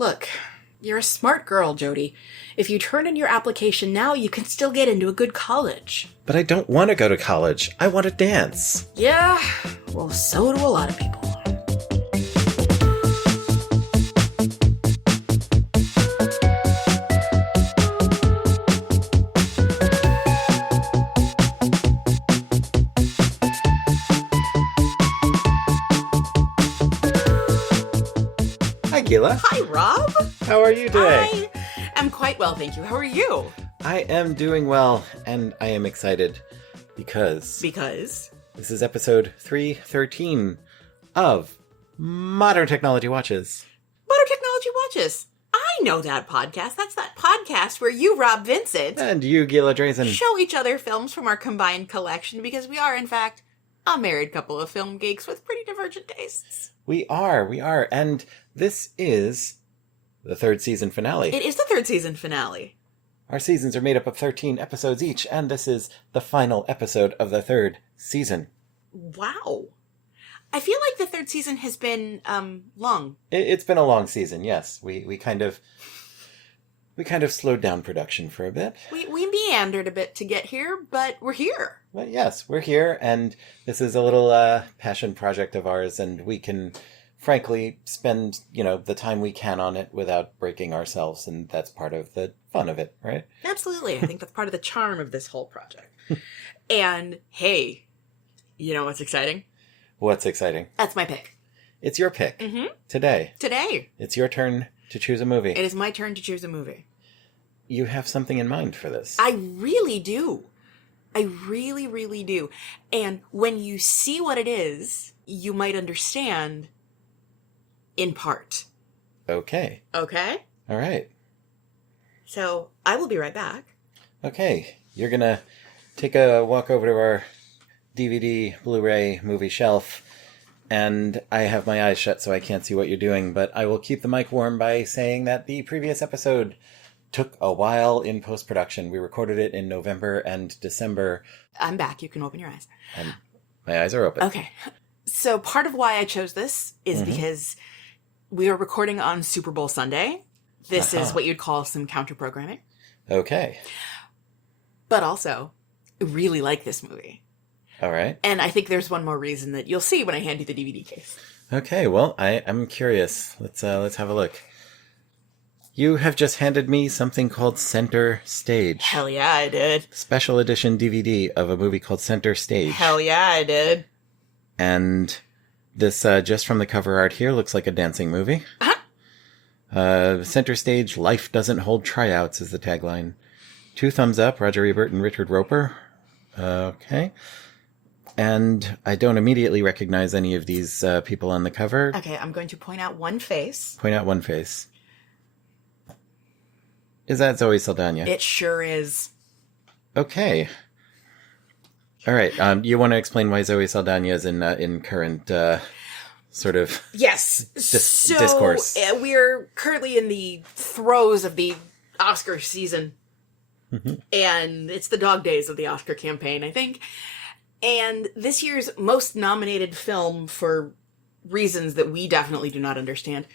Look, you're a smart girl, Jody. If you turn in your application now, you can still get into a good college. But I don't want to go to college. I want to dance. Yeah, well, so do a lot of people. Hi, Gila. Hi, Rob. How are you today? I am quite well, thank you. How are you? I am doing well, and I am excited because Because? this is episode 313 of Modern Technology Watches. Modern Technology Watches. I know that podcast. That's that podcast where you, Rob Vincent, And you, Gila Drazen. show each other films from our combined collection because we are, in fact, a married couple of film geeks with pretty divergent tastes. We are. And this is the third season finale. It is the third season finale. Our seasons are made up of 13 episodes each, and this is the final episode of the third season. Wow. I feel like the third season has been, long. It's been a long season, yes. We kind of slowed down production for a bit. We meandered a bit to get here, but we're here. But yes, we're here, and this is a little passion project of ours, and we can, frankly, spend, the time we can on it without breaking ourselves, and that's part of the fun of it, right? Absolutely. I think that's part of the charm of this whole project. And, hey, you know what's exciting? What's exciting? That's my pick. It's your pick. Mm-hmm. Today. It's your turn to choose a movie. It is my turn to choose a movie. You have something in mind for this. I really do. I really, really do. And when you see what it is, you might understand in part. Okay. Okay? All right. So, I will be right back. Okay. You're going to take a walk over to our DVD, Blu-ray movie shelf, and I have my eyes shut so I can't see what you're doing, but I will keep the mic warm by saying that the previous episode took a while in post-production. We recorded it in November and December. I'm back. You can open your eyes. And my eyes are open. Okay. So part of why I chose this is because we are recording on Super Bowl Sunday. This is what you'd call some counter-programming. Okay. But also, I really like this movie. All right. And I think there's one more reason that you'll see when I hand you the DVD case. Okay, well, I'm curious. Let's have a look. You have just handed me something called Center Stage. Hell yeah, I did. Special edition DVD of a movie called Center Stage. Hell yeah, I did. And this, just from the cover art here, looks like a dancing movie. Center Stage, Life Doesn't Hold Tryouts is the tagline. 2 thumbs up, Roger Ebert and Richard Roeper. Okay. And I don't immediately recognize any of these people on the cover. Okay, I'm going to point out one face. Point out one face. Is that Zoe Saldana? It sure is. Okay. All right. You want to explain why Zoe Saldana is in current sort of yes discourse? We're currently in the throes of the Oscar season. And it's the dog days of the Oscar campaign, I think. And this year's most nominated film, for reasons that we definitely do not understand,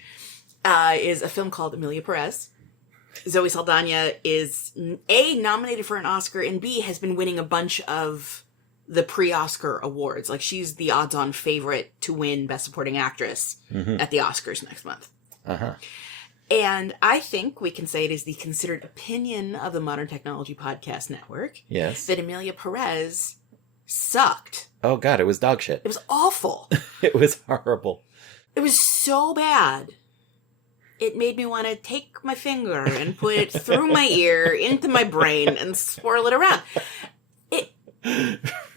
is a film called Emilia Perez. Zoe Saldana is A, nominated for an Oscar, and B, has been winning a bunch of the pre-Oscar awards. Like, she's the odds-on favorite to win Best Supporting Actress at the Oscars next month. And I think we can say it is the considered opinion of the Modern Technology Podcast Network. Yes. That Emilia Perez sucked. Oh, God, it was dog shit. It was awful. It was horrible. It was so bad. It made me want to take my finger and put it through my ear into my brain and swirl it around.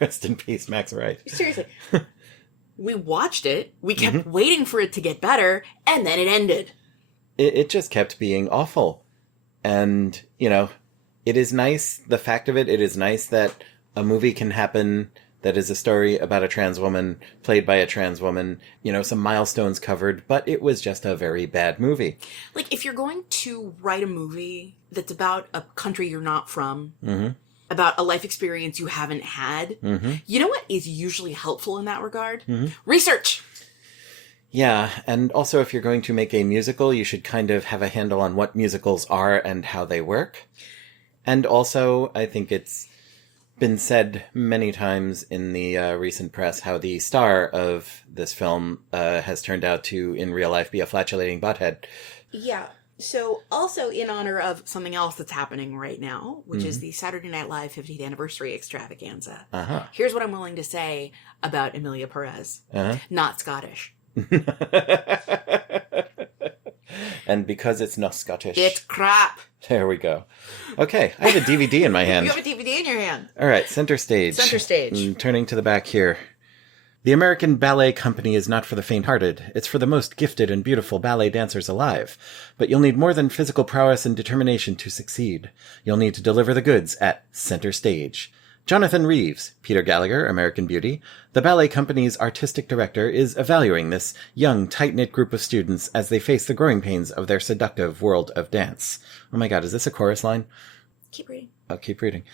Rest in peace, Max Wright. Seriously. We watched it. We kept waiting for it to get better, and then it ended. It just kept being awful. And, it is nice, the fact of it is nice that a movie can happen that is a story about a trans woman, played by a trans woman, some milestones covered, but it was just a very bad movie. Like, if you're going to write a movie that's about a country you're not from, about a life experience you haven't had, you know what is usually helpful in that regard? Research! Yeah, and also if you're going to make a musical, you should kind of have a handle on what musicals are and how they work. And also, I think it's been said many times in the recent press how the star of this film has turned out to, in real life, be a flatulating butthead. Yeah. So, also in honor of something else that's happening right now, which is the Saturday Night Live 50th Anniversary Extravaganza. Here's what I'm willing to say about Emilia Perez. Not Scottish. And because it's not Scottish... It's crap. There we go. Okay, I have a DVD in my hand. You have a DVD in your hand. All right, center stage. Center stage. Turning to the back here. The American Ballet Company is not for the faint-hearted. It's for the most gifted and beautiful ballet dancers alive. But you'll need more than physical prowess and determination to succeed. You'll need to deliver the goods at center stage. Jonathan Reeves, Peter Gallagher, American Beauty, the ballet company's artistic director, is evaluating this young, tight-knit group of students as they face the growing pains of their seductive world of dance. Oh my god, is this a chorus line? Keep reading. I'll keep reading.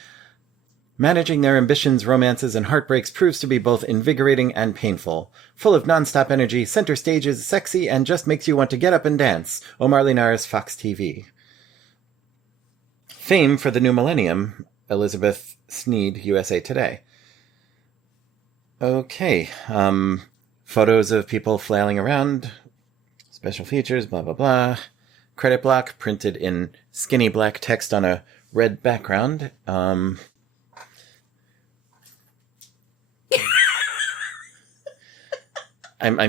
Managing their ambitions, romances, and heartbreaks proves to be both invigorating and painful. Full of non-stop energy, center stage is sexy and just makes you want to get up and dance. Omar Linares, Fox TV. Fame for the New Millennium, Elizabeth Sneed, USA Today. Okay, photos of people flailing around, special features, blah, blah, blah. Credit block printed in skinny black text on a red background. I'm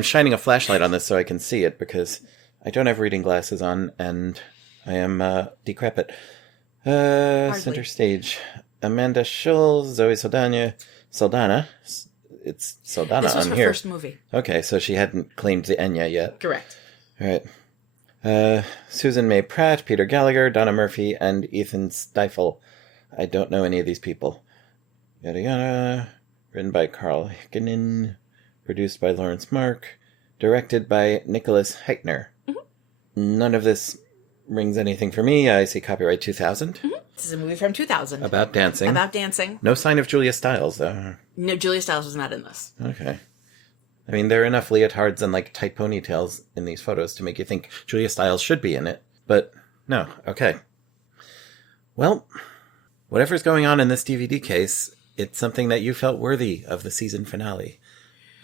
shining a flashlight on this so I can see it because I don't have reading glasses on and I am decrepit. Center stage. Amanda Schull, Zoe Saldana. It's Saldana on here. This was her first movie. Okay, so she hadn't claimed the Enya yet. Correct. All right. Susan May Pratt, Peter Gallagher, Donna Murphy, and Ethan Stiefel. I don't know any of these people. Yada yada. Written by Carl Hickinen. Produced by Lawrence Mark. Directed by Nicholas Heitner. None of this rings anything for me. I see copyright 2000. This is a movie from 2000. About dancing. About dancing. No sign of Julia Stiles, though. No, Julia Stiles was not in this. Okay. I mean, there are enough leotards and, like, tight ponytails in these photos to make you think Julia Stiles should be in it. But, no. Okay. Well, whatever's going on in this DVD case, it's something that you felt worthy of the season finale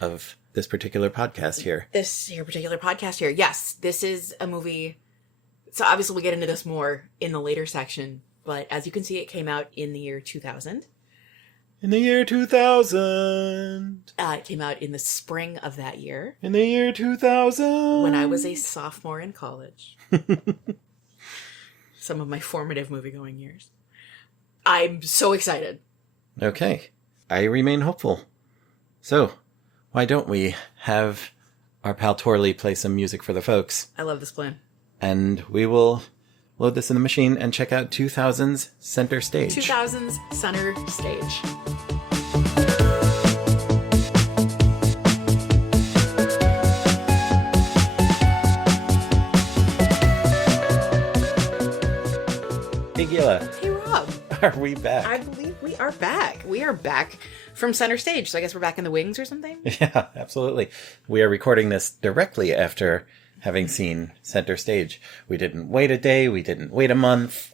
of this particular podcast here. Yes, this is a movie. So obviously we'll get into this more in the later section, but as you can see, it came out in the year 2000. In the year 2000. It came out in the spring of that year. In the year 2000. When I was a sophomore in college. Some of my formative movie-going years. I'm so excited. Okay. I remain hopeful. So, why don't we have our pal Torley play some music for the folks? I love this plan. And we will load this in the machine and check out 2000's Center Stage. 2000's Center Stage. Hey, Gila. Hey, Rob. Are we back? I believe we are back. We are back from Center Stage. So I guess we're back in the wings or something? Yeah, absolutely. We are recording this directly after having seen Center Stage. We didn't wait a day. We didn't wait a month.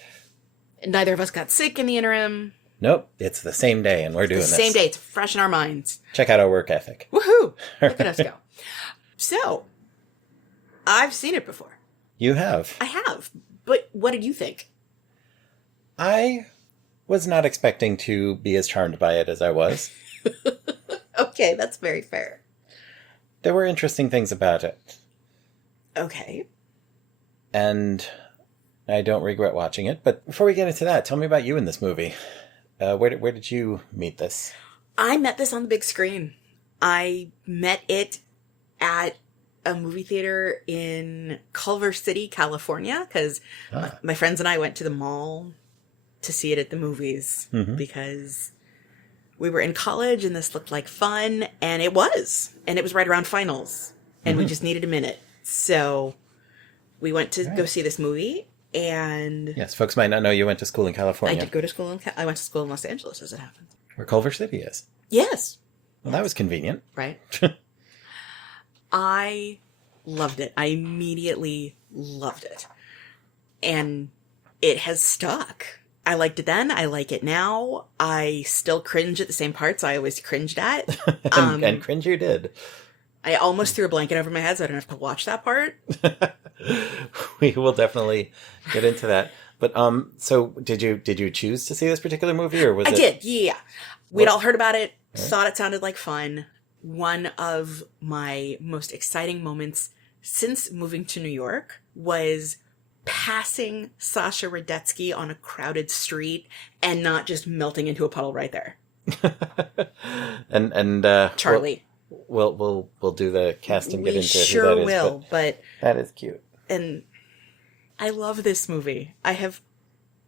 Neither of us got sick in the interim. Nope. It's the same day and we're doing this. Same day. It's fresh in our minds. Check out our work ethic. Woohoo! Look at us go. So, I've seen it before. You have. I have. But what did you think? I was not expecting to be as charmed by it as I was. Okay, that's very fair. There were interesting things about it. Okay. And I don't regret watching it. But before we get into that, tell me about you in this movie. Where did you meet this? I met this on the big screen. I met it at a movie theater in Culver City, California, because my friends and I went to the mall to see it at the movies because we were in college and this looked like fun, and it was. And it was right around finals, and we just needed a minute. So we went to go see this movie, and... Yes, folks might not know you went to school in California. I did go to school I went to school in Los Angeles, as it happens. Where Culver City is. Yes. Well, that was convenient. Right. I loved it. I immediately loved it. And it has stuck. I liked it then. I like it now. I still cringe at the same parts I always cringed at. And cringe you did. I almost threw a blanket over my head so I don't have to watch that part. We will definitely get into that. But so did you choose to see this particular movie, or was I it? did, yeah. We'd all heard about it, thought it sounded like fun. One of my most exciting moments since moving to New York was passing Sasha Radetsky on a crowded street and not just melting into a puddle right there. and Charlie. We'll do the cast and get We into sure who that is. will, but that is cute. and I love this movie. I have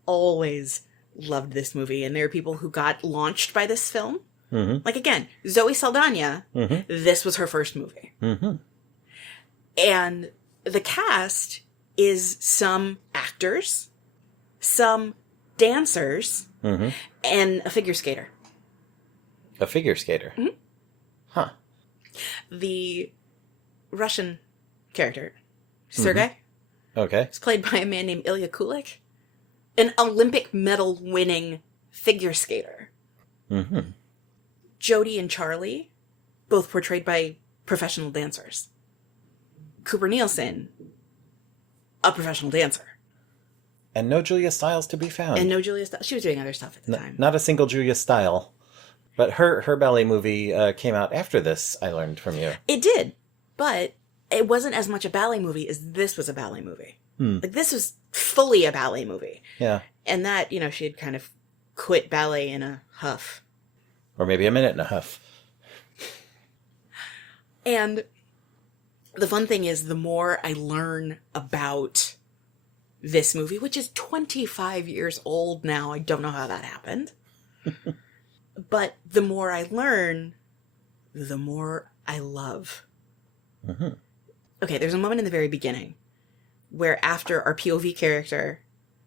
always loved this movie, and there are people who got launched by this film. Mm-hmm. Like, again, Zoe Saldana, this was her first movie. Mm-hmm. And the cast is some actors, some dancers, and a figure skater. A figure skater? Mm-hmm. Huh. The Russian character, Sergei, Okay. is played by a man named Ilya Kulik, an Olympic medal winning figure skater. Mm-hmm. Jody and Charlie, both portrayed by professional dancers. Cooper Nielsen, a professional dancer. And no Julia Stiles to be found. And no Julia Stiles. She was doing other stuff at the time. Not a single Julia Stile. But her ballet movie came out after this, I learned from you. It did, but it wasn't as much a ballet movie as this was a ballet movie. Like, this was fully a ballet movie. Yeah. And that, she had kind of quit ballet in a huff. Or maybe a minute and a half. And the fun thing is, the more I learn about this movie, which is 25 years old now, I don't know how that happened. But the more I learn, the more I love. Mm-hmm. Okay, there's a moment in the very beginning where after our POV character,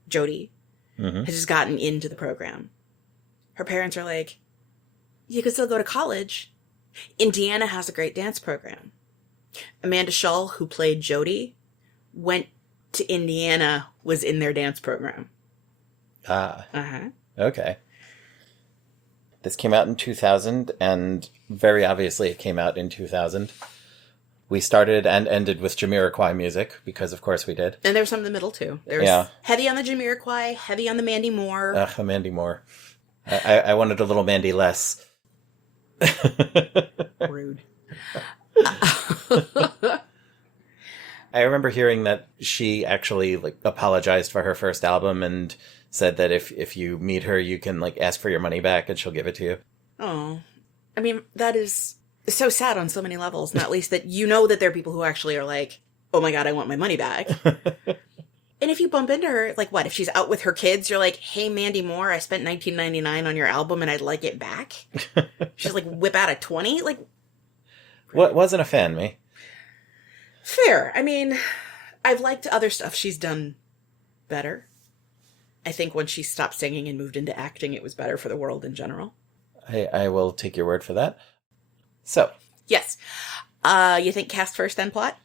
Jody, has just gotten into the program, her parents are like, you could still go to college. Indiana has a great dance program. Amanda Shull, who played Jody, went to Indiana, was in their dance program. Ah. Uh-huh. Okay. This came out in 2000, and very obviously it came out in 2000. We started and ended with Jamiroquai music, because of course we did. And there was some in the middle, too. There was heavy on the Jamiroquai, heavy on the Mandy Moore. A Mandy Moore. I wanted a little Mandy less. Rude. I remember hearing that she actually apologized for her first album and said that if you meet her, you can ask for your money back and she'll give it to you. Oh, I mean, that is so sad on so many levels. Not least that that there are people who actually are like, oh my God, I want my money back. And if you bump into her, what, if she's out with her kids, you're like, hey, Mandy Moore, I spent $19.99 on your album and I'd like it back. She's whip out a 20. What wasn't a fan, me? Fair. I mean, I've liked other stuff she's done better. I think when she stopped singing and moved into acting, it was better for the world in general. I will take your word for that. So. Yes. You think cast first, then plot?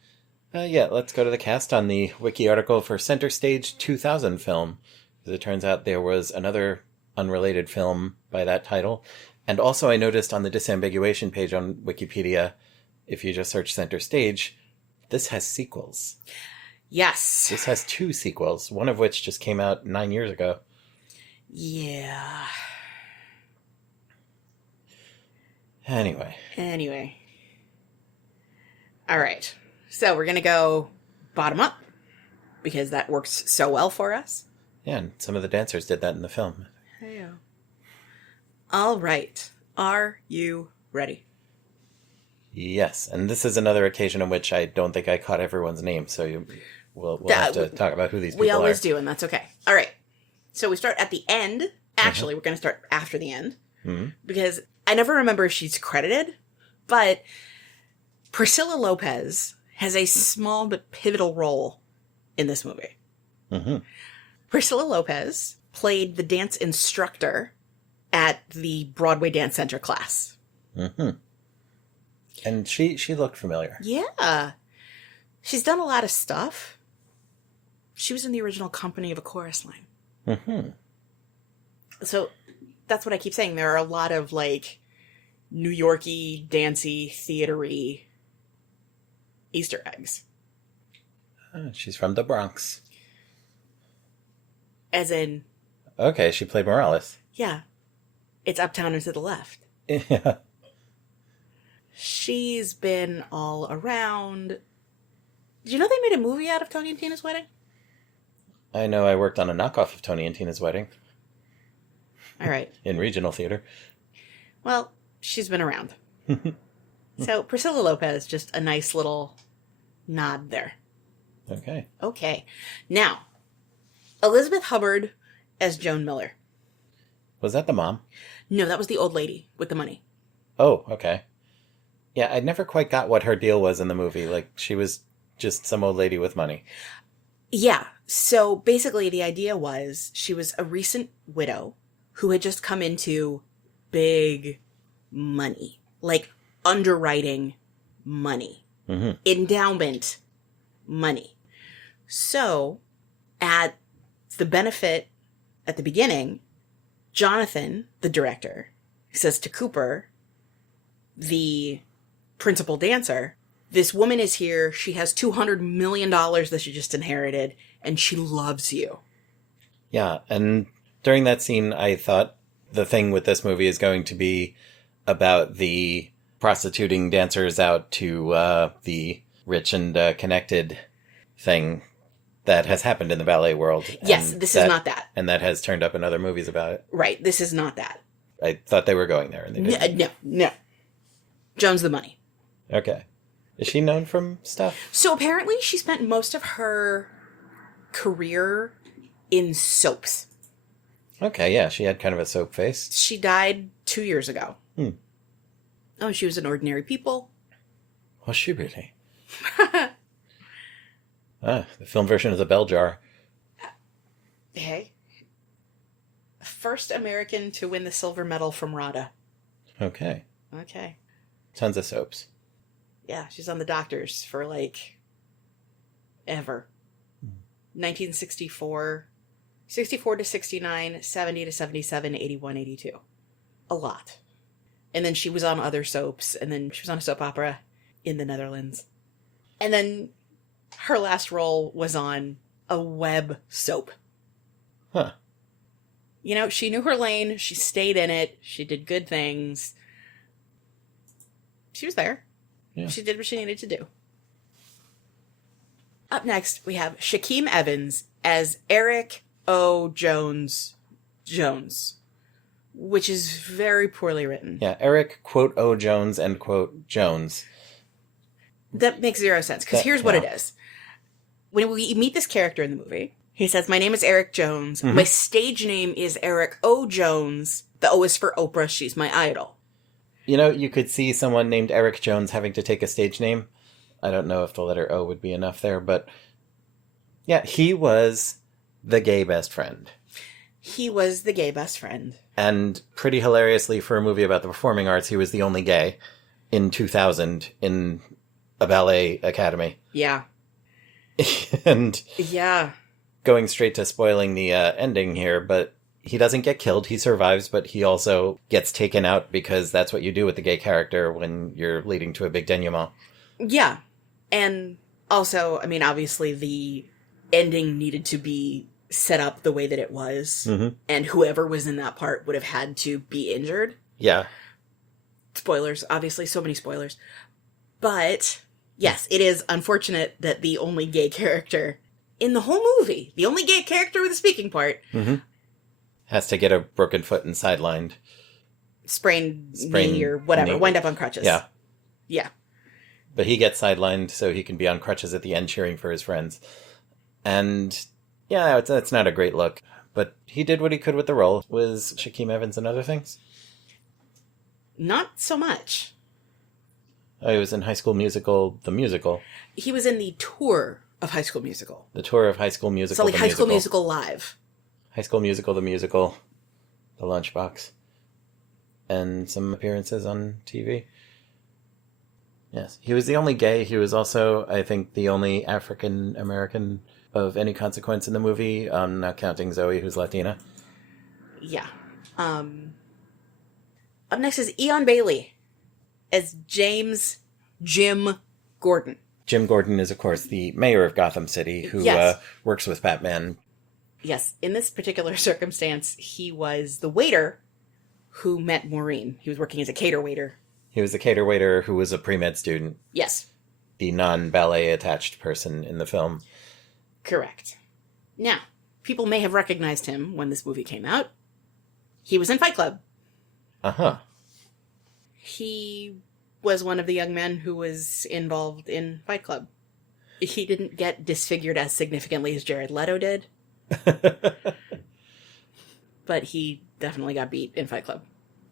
Yeah, let's go to the cast on the wiki article for Center Stage 2000 film. As it turns out, there was another unrelated film by that title. And also I noticed on the disambiguation page on Wikipedia, if you just search Center Stage, this has sequels. Yes. This has 2 sequels, one of which just came out 9 years ago. Yeah. Anyway. All right. So we're going to go bottom up because that works so well for us. Yeah, and some of the dancers did that in the film. Yeah. All right. Are you ready? Yes, and this is another occasion in which I don't think I caught everyone's name, so we'll have to talk about who these people are. We always do, and that's okay. All right. So we start at the end. Actually, we're going to start after the end because I never remember if she's credited, but Priscilla Lopez has a small but pivotal role in this movie. Mm-hmm. Priscilla Lopez played the dance instructor at the Broadway Dance Center class. Mm-hmm. And she looked familiar. Yeah. She's done a lot of stuff. She was in the original Company of a Chorus Line. Mm-hmm. So that's what I keep saying. There are a lot of, like, New Yorky, dancey, theatery Easter eggs. She's from the Bronx. As in... Okay, she played Morales. Yeah. It's Uptown and to the left. Yeah. She's been all around. Did you know they made a movie out of Tony and Tina's wedding? I know I worked on a knockoff of Tony and Tina's Wedding. All right. In regional theater. Well, she's been around. So Priscilla Lopez, just a nice little nod there. Okay. Okay. Now, Elizabeth Hubbard as Joan Miller. Was that the mom? No, that was the old lady with the money. Oh, okay. Yeah, I never quite got what her deal was in the movie. Like, she was just some old lady with money. Yeah. So basically the idea was she was a recent widow who had just come into big money. Like underwriting money. Mm-hmm. Endowment money. So at the benefit at the beginning, Jonathan, the director, says to Cooper, the principal dancer, this woman is here. She has $200 million that she just inherited, and she loves you. Yeah, and during that scene, I thought the thing with this movie is going to be about the prostituting dancers out to the rich and connected thing that has happened in the ballet world. Yes, this is not that. And that has turned up in other movies about it. Right, this is not that. I thought they were going there, and they didn't. No. Joan's the money. Okay. Is she known from stuff? So apparently she spent most of her career in soaps. Okay, yeah, she had kind of a soap face. She died 2 years ago. Hmm. Oh, she was in Ordinary People. Was she really? The film version is a bell jar. Hey. First American to win the silver medal from RADA. Okay. Okay. Tons of soaps. Yeah, she's on the Doctors for, like, ever. 1964, 64 to 69, 70 to 77, 81, 82. A lot. And then she was on other soaps, and then she was on a soap opera in the Netherlands. And then her last role was on a web soap. Huh. You know, she knew her lane, she stayed in it, she did good things. She was there. Yeah. She did what she needed to do. Up next, we have Shaquem Evans as Eric O. Jones, which is very poorly written. Yeah, Eric, quote, O. Jones, end quote, Jones. That makes zero sense, because here's what it is. When we meet this character in the movie, he says, my name is Eric Jones. Mm-hmm. My stage name is Eric O. Jones. The O is for Oprah. She's my idol. You know, you could see someone named Eric Jones having to take a stage name. I don't know if the letter O would be enough there, but yeah, he was the gay best friend. He was the gay best friend. And pretty hilariously, for a movie about the performing arts, he was the only gay in 2000 in a ballet academy. Yeah. And yeah, going straight to spoiling the ending here, but he doesn't get killed. He survives, but he also gets taken out because that's what you do with the gay character when you're leading to a big denouement. Yeah. And also, I mean, obviously the ending needed to be set up the way that it was. Mm-hmm. And whoever was in that part would have had to be injured. Yeah. Spoilers, obviously, so many spoilers. But, yes, it is unfortunate that the only gay character in the whole movie, the only gay character with a speaking part, mm-hmm. has to get a broken foot and sidelined. Sprained knee or whatever. Knee. Wind up on crutches. Yeah. Yeah. But he gets sidelined so he can be on crutches at the end cheering for his friends. And yeah, that's not a great look. But he did what he could with the role. Was Shaquem Evans in other things? Not so much. Oh, he was in High School Musical, the musical. He was in the tour of High School Musical. The tour of High School Musical, so like High School Musical Live. High School Musical, the musical, The Lunchbox, and some appearances on TV. Yes. He was the only gay. He was also, I think, the only African American of any consequence in the movie, not counting Zoe, who's Latina. Yeah. Up next is Eon Bailey as Jim Gordon. Jim Gordon is, of course, the mayor of Gotham City who Yes. Works with Batman. Yes, in this particular circumstance, he was the waiter who met Maureen. He was working as a cater waiter. He was the cater waiter who was a pre-med student. Yes. The non-ballet attached person in the film. Correct. Now, people may have recognized him when this movie came out. He was in Fight Club. Uh-huh. He was one of the young men who was involved in Fight Club. He didn't get disfigured as significantly as Jared Leto did. But he definitely got beat in Fight Club.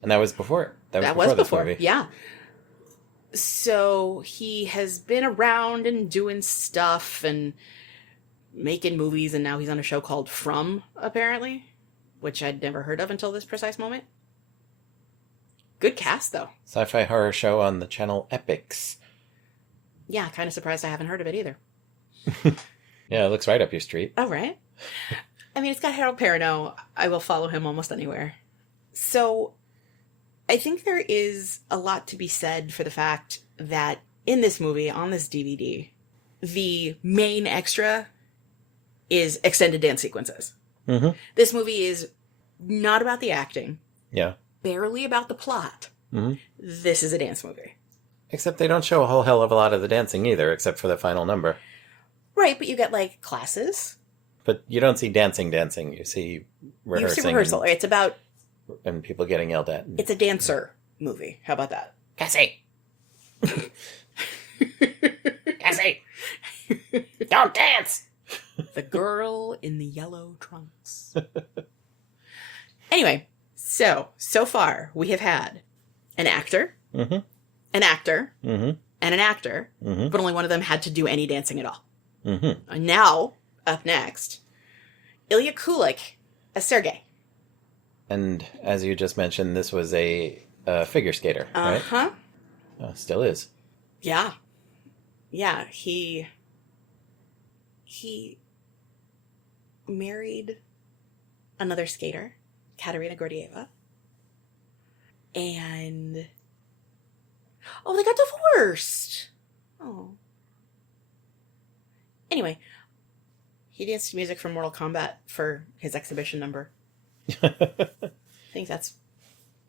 And that was before. That was this before. movie. Yeah. So he has been around and doing stuff and making movies, and now he's on a show called From, apparently, which I'd never heard of until this precise moment. Good cast, though. Sci-fi horror show on the channel Epix. Yeah, kind of surprised I haven't heard of it either. Yeah, it looks right up your street. Oh, right. I mean, it's got Harold Perrineau. I will follow him almost anywhere. So, I think there is a lot to be said for the fact that in this movie, on this DVD, the main extra is extended dance sequences. Mm-hmm. This movie is not about the acting. Yeah. Barely about the plot. Mm-hmm. This is a dance movie. Except they don't show a whole hell of a lot of the dancing either, except for the final number. Right, but you get, like, classes. But you don't see dancing. You see rehearsing. You see rehearsal. It's about... And people getting yelled at. It's a dancer movie. How about that? Cassie! Cassie! Don't dance! The girl in the yellow trunks. Anyway, so far we have had an actor, Mm-hmm. an actor, Mm-hmm. and an actor, Mm-hmm. but only one of them had to do any dancing at all. Mm-hmm. And now, up next, Ilya Kulik as Sergei. And as you just mentioned, this was a figure skater, right? Uh-huh. Still is. Yeah. Yeah, he married another skater, Katerina Gordieva. And... Oh, they got divorced! Oh. Anyway, he danced to music from Mortal Kombat for his exhibition number. I think that's...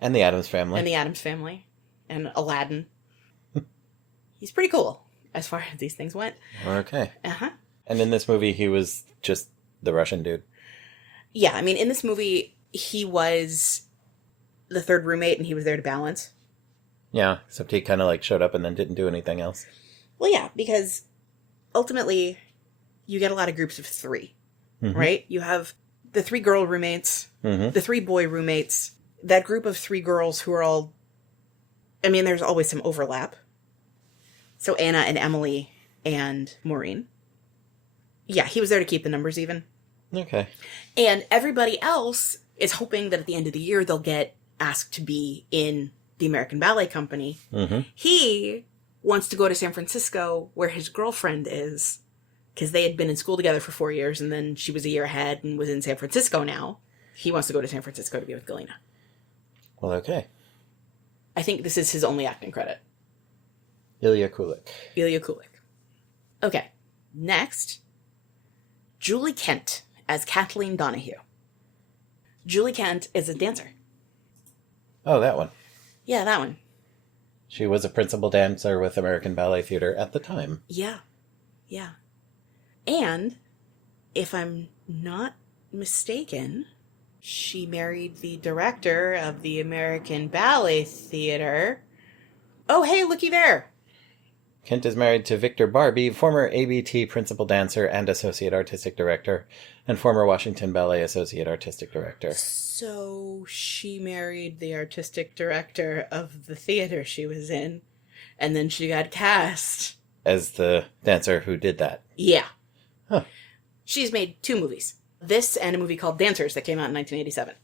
And the Addams Family. And the Addams Family. And Aladdin. He's pretty cool, as far as these things went. Okay. Uh-huh. And in this movie, he was just the Russian dude. Yeah, I mean, in this movie, he was the third roommate, and he was there to balance. Yeah, except he kind of like showed up and then didn't do anything else. Well, yeah, because ultimately, you get a lot of groups of three, Mm-hmm. right? You have the 3 girl roommates, Mm-hmm. the 3 boy roommates, that group of 3 girls who are all... I mean, there's always some overlap. So Anna and Emily and Maureen. Yeah, he was there to keep the numbers even. Okay. And everybody else is hoping that at the end of the year they'll get asked to be in the American Ballet Company. Mm-hmm. He wants to go to San Francisco where his girlfriend is, because they had been in school together for 4 years and then she was a year ahead and was in San Francisco now. He wants to go to San Francisco to be with Galina. Well, okay. I think this is his only acting credit. Ilya Kulik. Ilya Kulik. Okay, next, Julie Kent as Kathleen Donahue. Julie Kent is a dancer. Oh, that one. Yeah, that one. She was a principal dancer with American Ballet Theater at the time. Yeah. Yeah. And, if I'm not mistaken, she married the director of the American Ballet Theater. Oh, hey, looky there. Kent is married to Victor Barbie, former ABT principal dancer and associate artistic director, and former Washington Ballet associate artistic director. So she married the artistic director of the theater she was in, and then she got cast. As the dancer who did that. Yeah. Huh. She's made 2 movies. This and a movie called Dancers that came out in 1987.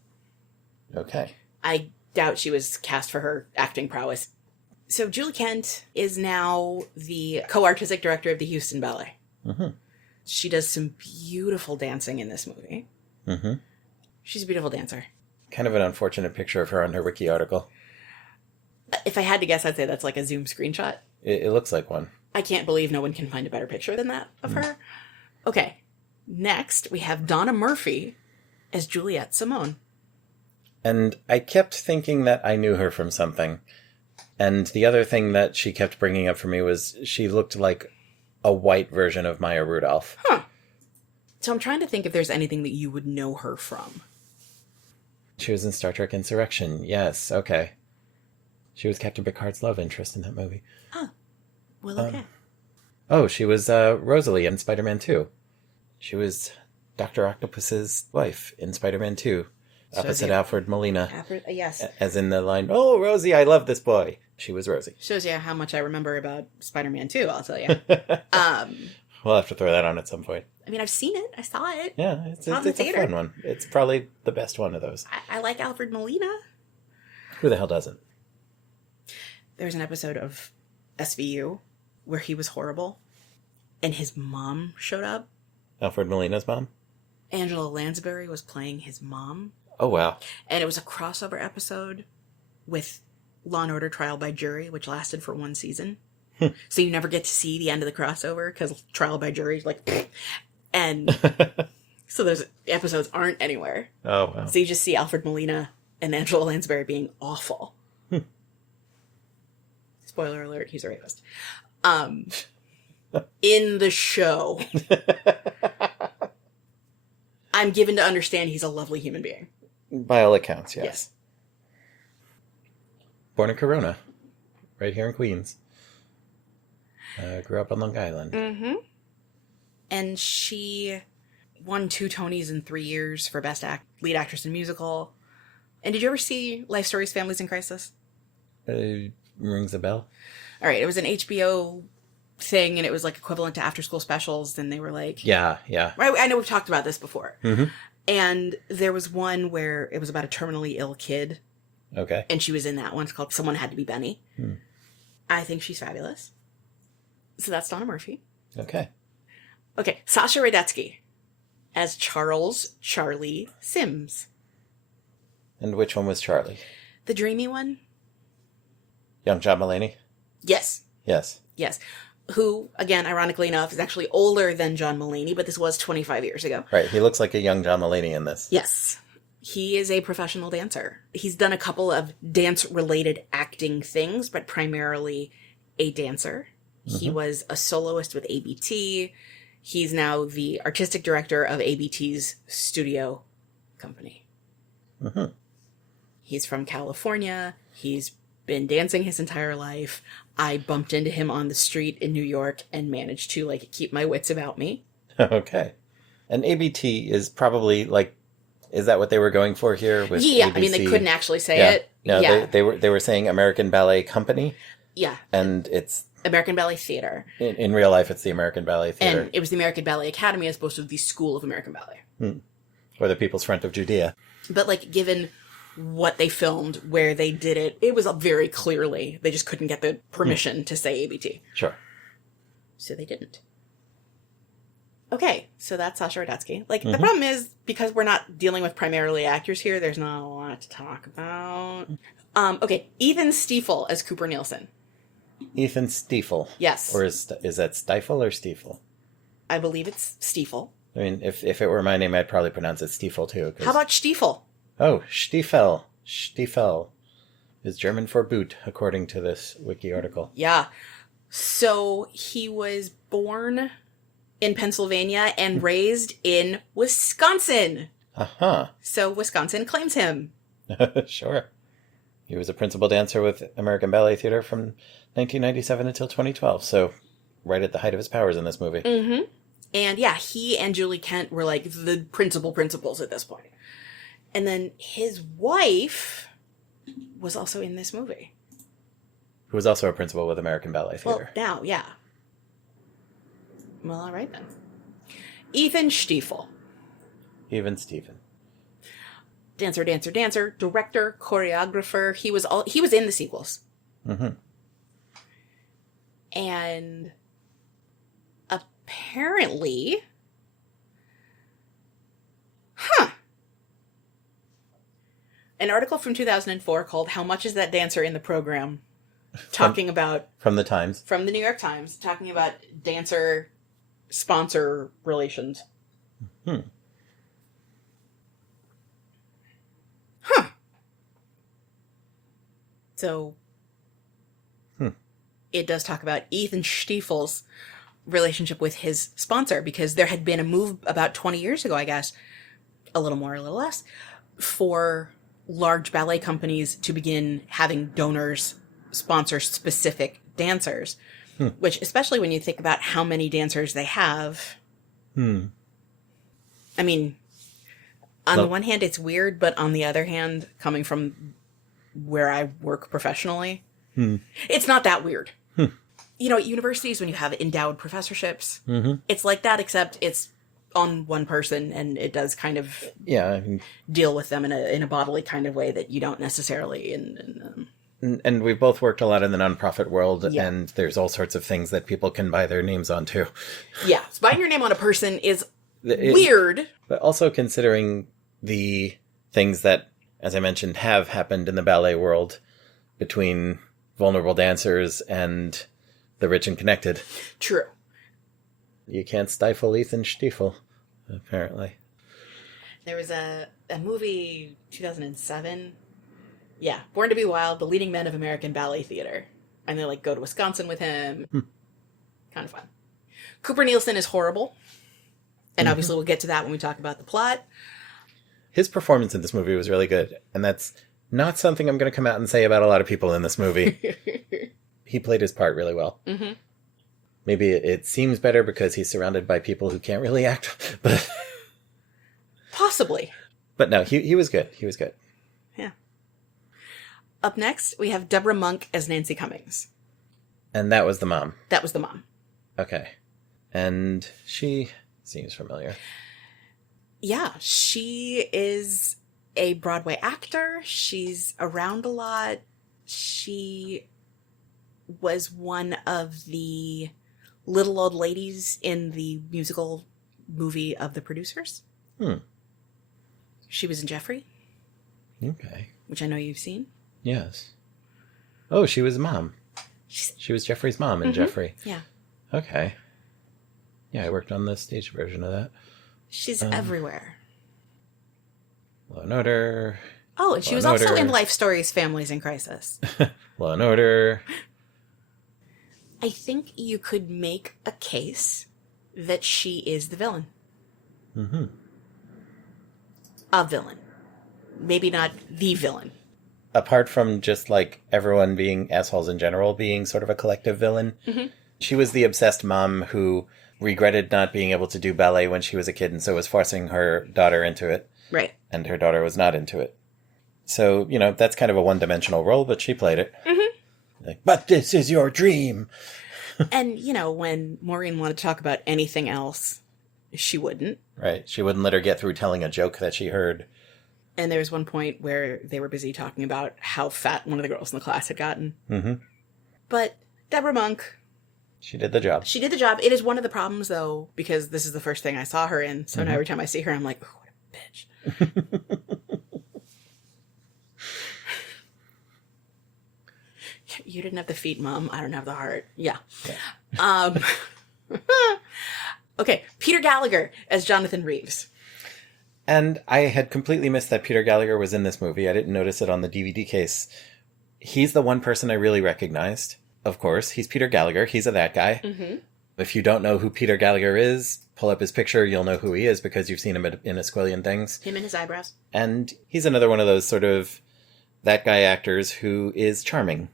Okay. I doubt she was cast for her acting prowess. So Julie Kent is now the co-artistic director of the Houston Ballet. Mm-hmm. She does some beautiful dancing in this movie. Mm-hmm. She's a beautiful dancer. Kind of an unfortunate picture of her on her wiki article. If I had to guess, I'd say that's like a Zoom screenshot. It looks like one. I can't believe no one can find a better picture than that of her. Okay. Next, we have Donna Murphy as Juliette Simone. And I kept thinking that I knew her from something. And the other thing that she kept bringing up for me was she looked like a white version of Maya Rudolph. Huh. So I'm trying to think if there's anything that you would know her from. She was in Star Trek Insurrection. Yes, okay. She was Captain Picard's love interest in that movie. Oh. Well, okay. Oh, she was Rosalie in Spider-Man 2. She was Dr. Octopus's wife in Spider-Man 2. Opposite Alfred Molina. Yes. As in the line, "Oh, Rosie, I love this boy." She was Rosie. Shows you how much I remember about Spider-Man 2, I'll tell you. We'll have to throw that on at some point. I mean, I've seen it. I saw it. Yeah, it's in the a theater. fun one. It's probably the best one of those. I like Alfred Molina. Who the hell doesn't? There's an episode of SVU where he was horrible and his mom showed up. Alfred Molina's mom? Angela Lansbury was playing his mom. Oh, wow. And it was a crossover episode with Law & Order Trial by Jury, which lasted for one season. So you never get to see the end of the crossover because Trial by Jury is like... And so those episodes aren't anywhere. Oh, wow. So you just see Alfred Molina and Angela Lansbury being awful. Spoiler alert, he's a rapist. In the show, I'm given to understand he's a lovely human being. By all accounts, yes. Yes. Born in Corona, right here in Queens. Grew up on Long Island. Mm-hmm. And she won 2 Tonys in 3 years for Best Lead Actress in Musical. And did you ever see Life Stories, Families in Crisis? Rings a bell. All right, it was an HBO thing, and it was like equivalent to After School Specials. And they were like, Yeah. Right, I know we've talked about this before. Mm-hmm. And there was one where it was about a terminally ill kid. Okay. And she was in that one. It's called Someone Had to Be Benny. I think she's fabulous. So that's Donna Murphy. Okay. Okay, Sasha Radetsky as Charlie Sims. And which one was Charlie? The dreamy one? Young John Mulaney? Yes. Yes. Who, again, ironically enough, is actually older than John Mulaney, but this was 25 years ago. Right, he looks like a young John Mulaney in this. Yes. He is a professional dancer. He's done a couple of dance-related acting things, but primarily a dancer. Mm-hmm. He was a soloist with ABT. He's now the artistic director of ABT's studio company. Mm-hmm. He's from California. He's been dancing his entire life. I bumped into him on the street in New York and managed to, keep my wits about me. Okay. And ABT is probably, is that what they were going for here with Yeah, ABC? I mean, they couldn't actually say it. No, yeah. they were saying American Ballet Company. Yeah. And it's... American Ballet Theater. In real life, it's the American Ballet Theater. And it was the American Ballet Academy as opposed to the School of American Ballet. Or the People's Front of Judea. But, given what they filmed, where they did it, it was very clearly, they just couldn't get the permission to say ABT. Sure. So they didn't. Okay, so that's Sasha Radetsky. The problem is, because we're not dealing with primarily actors here, there's not a lot to talk about. Okay, Ethan Stiefel as Cooper Nielsen. Ethan Stiefel. Yes. Or is that Stifel or Stiefel? I believe it's Stiefel. I mean, if it were my name, I'd probably pronounce it Stiefel, too. How about Stiefel? Oh, Stiefel. Stiefel is German for boot, according to this wiki article. Yeah. So he was born in Pennsylvania and raised in Wisconsin. Uh-huh. So Wisconsin claims him. Sure. He was a principal dancer with American Ballet Theater from 1997 until 2012, so right at the height of his powers in this movie. Mm-hmm. And yeah, he and Julie Kent were the principals at this point. And then his wife was also in this movie. Who was also a principal with American Ballet Theater. Well, now, yeah. Well, all right then. Ethan Stiefel. Even Stephen. Dancer, director, choreographer. He was in the sequels. Mm-hmm. And apparently... An article from 2004 called How Much Is That Dancer in the Program? Talking about... From the Times. From the New York Times. Talking about dancer-sponsor relations. So... It does talk about Ethan Stiefel's relationship with his sponsor, because there had been a move about 20 years ago, I guess, a little more, a little less, for large ballet companies to begin having donors sponsor specific dancers, which, especially when you think about how many dancers they have, I mean, on the one hand, it's weird, but on the other hand, coming from where I work professionally, it's not that weird. You know, at universities, when you have endowed professorships, it's like that, except it's on one person, and it does kind of deal with them in a bodily kind of way that you don't necessarily and we've both worked a lot in the nonprofit world, and there's all sorts of things that people can buy their names onto. Yeah, so buying your name on a person is weird. But also considering the things that, as I mentioned, have happened in the ballet world between vulnerable dancers and the rich and connected. True. You can't stifle Ethan Stiefel, apparently. There was a movie, 2007. Yeah, Born to be Wild, The Leading Men of American Ballet Theater. And they, go to Wisconsin with him. Kind of fun. Cooper Nielsen is horrible. And obviously we'll get to that when we talk about the plot. His performance in this movie was really good. And that's not something I'm going to come out and say about a lot of people in this movie. He played his part really well. Maybe it seems better because he's surrounded by people who can't really act, but possibly. But no, he was good. He was good. Yeah. Up next, we have Deborah Monk as Nancy Cummings. And that was the mom. That was the mom. Okay. And she seems familiar. Yeah, she is a Broadway actor. She's around a lot. She was one of the little old ladies in the musical movie of The Producers. She was in Jeffrey. Okay. Which I know you've seen. Yes. Oh, she was mom. She was Jeffrey's mom in Jeffrey. Yeah. Okay. Yeah, I worked on the stage version of that. She's everywhere. Law and Order. Oh, and she was also in Life Stories, Families in Crisis. Law and Order. I think you could make a case that she is the villain. A villain. Maybe not the villain. Apart from just, everyone being assholes in general, being sort of a collective villain, she was the obsessed mom who regretted not being able to do ballet when she was a kid, and so was forcing her daughter into it. Right. And her daughter was not into it. So, that's kind of a one-dimensional role, but she played it. But this is your dream. And, when Maureen wanted to talk about anything else, she wouldn't. Right. She wouldn't let her get through telling a joke that she heard. And there was one point where they were busy talking about how fat one of the girls in the class had gotten. But Deborah Monk... She did the job. She did the job. It is one of the problems, though, because this is the first thing I saw her in. So now every time I see her, I'm like, oh, what a bitch. You didn't have the feet, Mom. I don't have the heart. Yeah. Okay, Peter Gallagher as Jonathan Reeves. And I had completely missed that Peter Gallagher was in this movie. I didn't notice it on the DVD case. He's the one person I really recognized. Of course, he's Peter Gallagher. He's that guy. If you don't know who Peter Gallagher is, pull up his picture. You'll know who he is because you've seen him in a squillion things. Him and his eyebrows. And he's another one of those sort of that guy actors who is charming.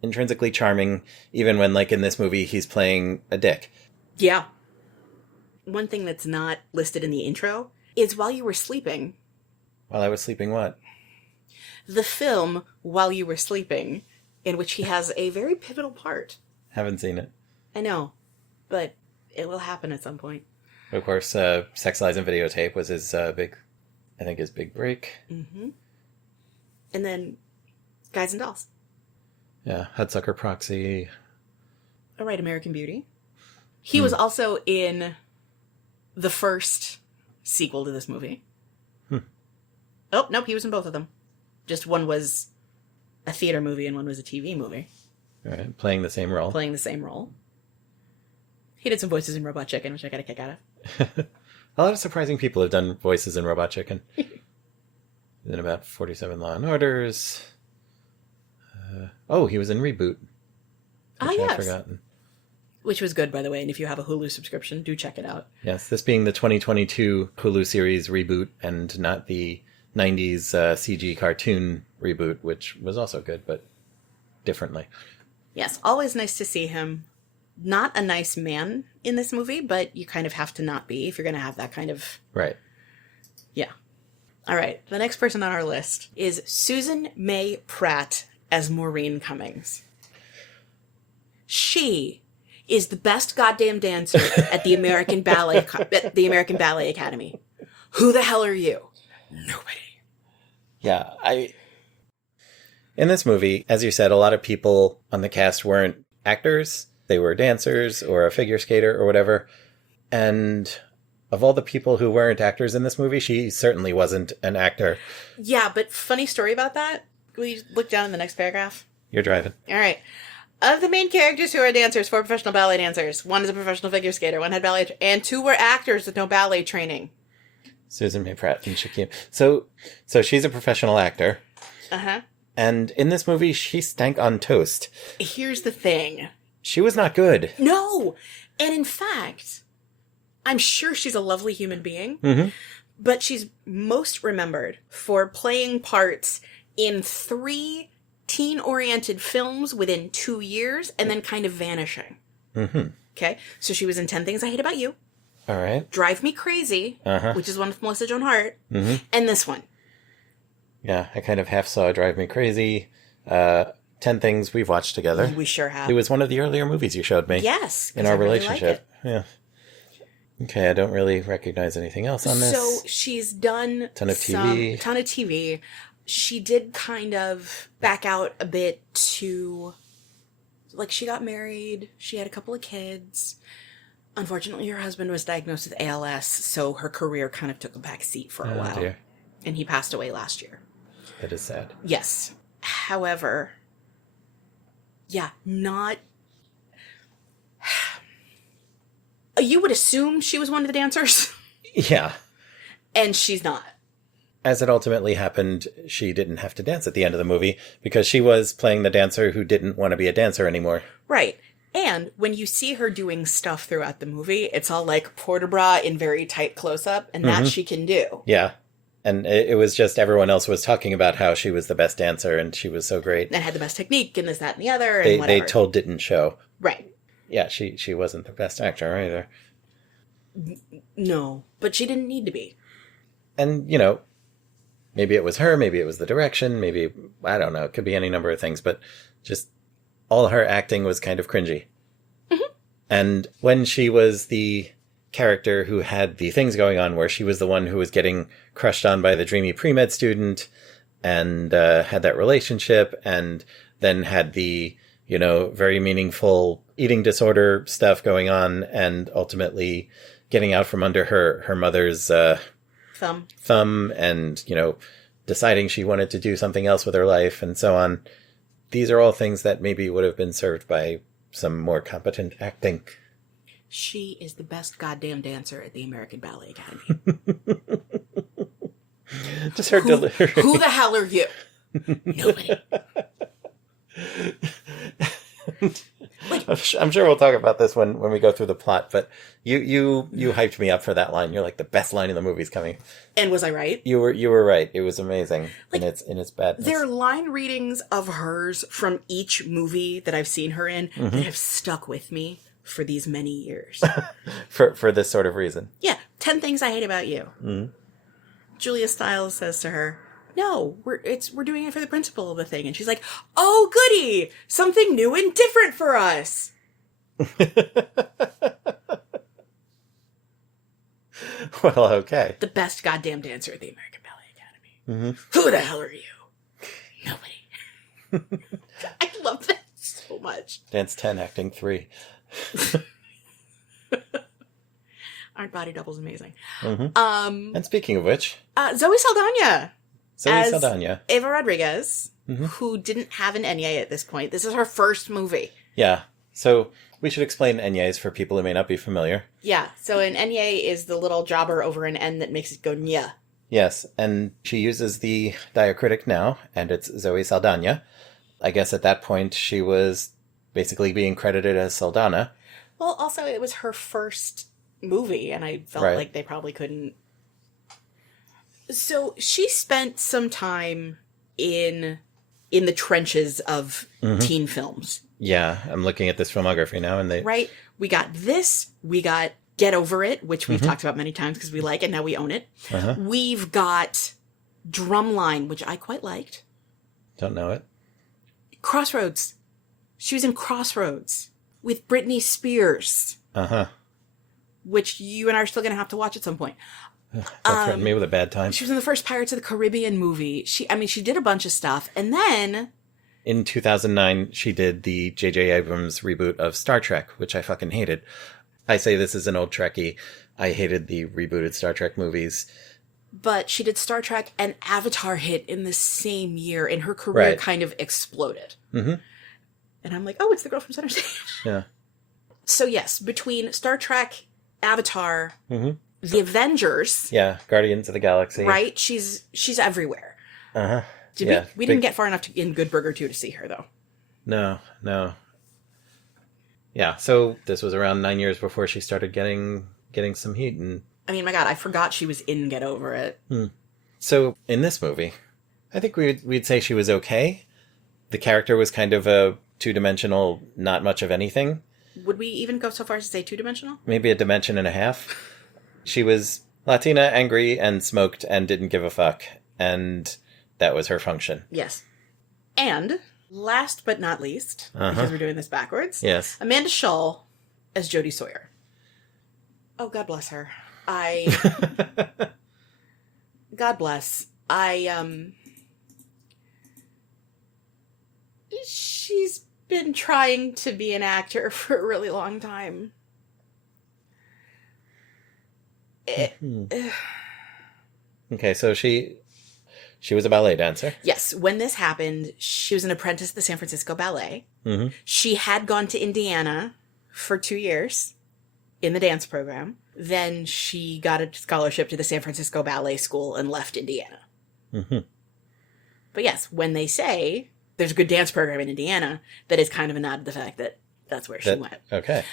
Intrinsically charming, even when, in this movie, he's playing a dick. Yeah. One thing that's not listed in the intro is While You Were Sleeping. While I was sleeping what? The film While You Were Sleeping, in which he has a very pivotal part. Haven't seen it. I know, but it will happen at some point. Of course, Sex, Lies, and Videotape was his big break. And then Guys and Dolls. Yeah, Hudsucker Proxy. all right, American Beauty. He was also in the first sequel to this movie. Oh, nope, he was in both of them. Just one was a theater movie and one was a TV movie. All right, playing the same role. Playing the same role. He did some voices in Robot Chicken, which I got a kick out of. A lot of surprising people have done voices in Robot Chicken. Then about 47 Law and Orders. He was in Reboot. Which yes. I've forgotten. Which was good, by the way, and if you have a Hulu subscription, do check it out. Yes, this being the 2022 Hulu series Reboot and not the 90s CG cartoon Reboot, which was also good, but differently. Yes, always nice to see him. Not a nice man in this movie, but you kind of have to not be if you're going to have that kind of... Right. Yeah. All right, the next person on our list is Susan May Pratt as Maureen Cummings. She is the best goddamn dancer at the American Ballet Academy. Who the hell are you? Nobody. Yeah, in this movie, as you said, a lot of people on the cast weren't actors. They were dancers or a figure skater or whatever. And of all the people who weren't actors in this movie, she certainly wasn't an actor. Yeah, but funny story about that. Will you look down in the next paragraph? You're driving. All right. Of the main characters who are dancers, 4 professional ballet dancers. 1 is a professional figure skater. 1 had ballet, and 2 were actors with no ballet training. Susan May Pratt and Shaquem. So she's a professional actor. Uh-huh. And in this movie, she stank on toast. Here's the thing. She was not good. No! And in fact, I'm sure she's a lovely human being, Mm-hmm. but she's most remembered for playing parts in 3 teen-oriented films within 2 years and then kind of vanishing. Mm-hmm. Okay? So she was in 10 Things I Hate About You, All right. Drive Me Crazy, which is one with Melissa Joan Hart, Mm-hmm. and this one. Yeah, I kind of half saw Drive Me Crazy. 10 Things we've watched together. We sure have. It was one of the earlier movies you showed me. Yes. In our I really relationship. like it. Yeah. Okay, I don't really recognize anything else on this. So she's done Ton of TV. She did kind of back out a bit to, like, she got married, she had a couple of kids. Unfortunately, her husband was diagnosed with ALS, so her career kind of took a back seat for a while. Dear. And he passed away last year. That is sad. Yes. However, yeah, not... You would assume she was one of the dancers. Yeah. And she's not. As it ultimately happened, she didn't have to dance at the end of the movie because she was playing the dancer who didn't want to be a dancer anymore. Right. And when you see her doing stuff throughout the movie, it's all like port de bras in very tight close-up, and that she can do. Yeah. And it was just everyone else was talking about how she was the best dancer and she was so great. And had the best technique and this, that, and the other, and whatever. They told didn't show. Right. Yeah, she wasn't the best actor either. No, but she didn't need to be. And, maybe it was her, maybe it was the direction, maybe, I don't know, it could be any number of things, but just all her acting was kind of cringy. Mm-hmm. And when she was the character who had the things going on where she was the one who was getting crushed on by the dreamy pre-med student and had that relationship and then had the, very meaningful eating disorder stuff going on and ultimately getting out from under her mother's thumb and, deciding she wanted to do something else with her life and so on. These are all things that maybe would have been served by some more competent acting. She is the best goddamn dancer at the American Ballet Academy. Just her delivery. Who the hell are you? Nobody. I'm sure we'll talk about this when we go through the plot, but you hyped me up for that line. You're like, the best line in the movie's coming. And was I right? You were right. It was amazing in its badness. There are line readings of hers from each movie that I've seen her in that have stuck with me for these many years. for this sort of reason. Yeah. 10 Things I Hate About You. Mm-hmm. Julia Stiles says to her, no, we're doing it for the principle of the thing. And she's like, oh, goody! Something new and different for us! Well, okay. The best goddamn dancer at the American Ballet Academy. Mm-hmm. Who the hell are you? Nobody. I love this. so much. Dance 10, acting 3. Aren't body doubles amazing? Mm-hmm. And speaking of which... Zoe Saldana. Zoe Saldana. Eva Rodriguez, who didn't have an Enye at this point. This is her first movie. Yeah. So we should explain Enyes for people who may not be familiar. Yeah. So an Enye is the little jobber over an N that makes it go nya. Yes. And she uses the diacritic now, and it's Zoe Saldana. I guess at that point she was basically being credited as Saldana. Well, also it was her first movie, and I felt like they probably couldn't. So she spent some time in the trenches of teen films. Yeah, I'm looking at this filmography now, and they... Right? We got this, we got Get Over It, which we've talked about many times because we like it, now we own it. We've got Drumline, which I quite liked. Don't know it. Crossroads. She was in Crossroads with Britney Spears. Which you and I are still going to have to watch at some point. Don't threaten me with a bad time. She was in the first Pirates of the Caribbean movie. She did a bunch of stuff. And then... In 2009, she did the J.J. Abrams reboot of Star Trek, which I fucking hated. I say this as an old Trekkie. I hated the rebooted Star Trek movies. But she did Star Trek, and Avatar hit in the same year, and her career kind of exploded. And I'm like, oh, it's the girl from Center Stage. Yeah. So yes, between Star Trek, Avatar, the Avengers. Yeah, Guardians of the Galaxy. Right? She's everywhere. We didn't get far enough in Good Burger 2 to see her, though. No. Yeah, so this was around 9 years before she started getting some heat. And I mean, my God, I forgot she was in Get Over It. So in this movie, I think we'd say she was okay. The character was kind of a two-dimensional, not much of anything. Would we even go so far as to say two-dimensional? Maybe a dimension and a half. She was Latina, angry, and smoked, and didn't give a fuck. And that was her function. Yes. And, last but not least, because we're doing this backwards, yes, Amanda Schull as Jodie Sawyer. Oh, God bless her. God bless. She's been trying to be an actor for a really long time. Okay, so she was a ballet dancer. Yes, when this happened, she was an apprentice at the San Francisco Ballet. She had gone to Indiana for 2 years in the dance program. Then she got a scholarship to the San Francisco Ballet School and left Indiana. But yes, when they say there's a good dance program in Indiana, that is kind of a nod to the fact that that's where she went. Okay.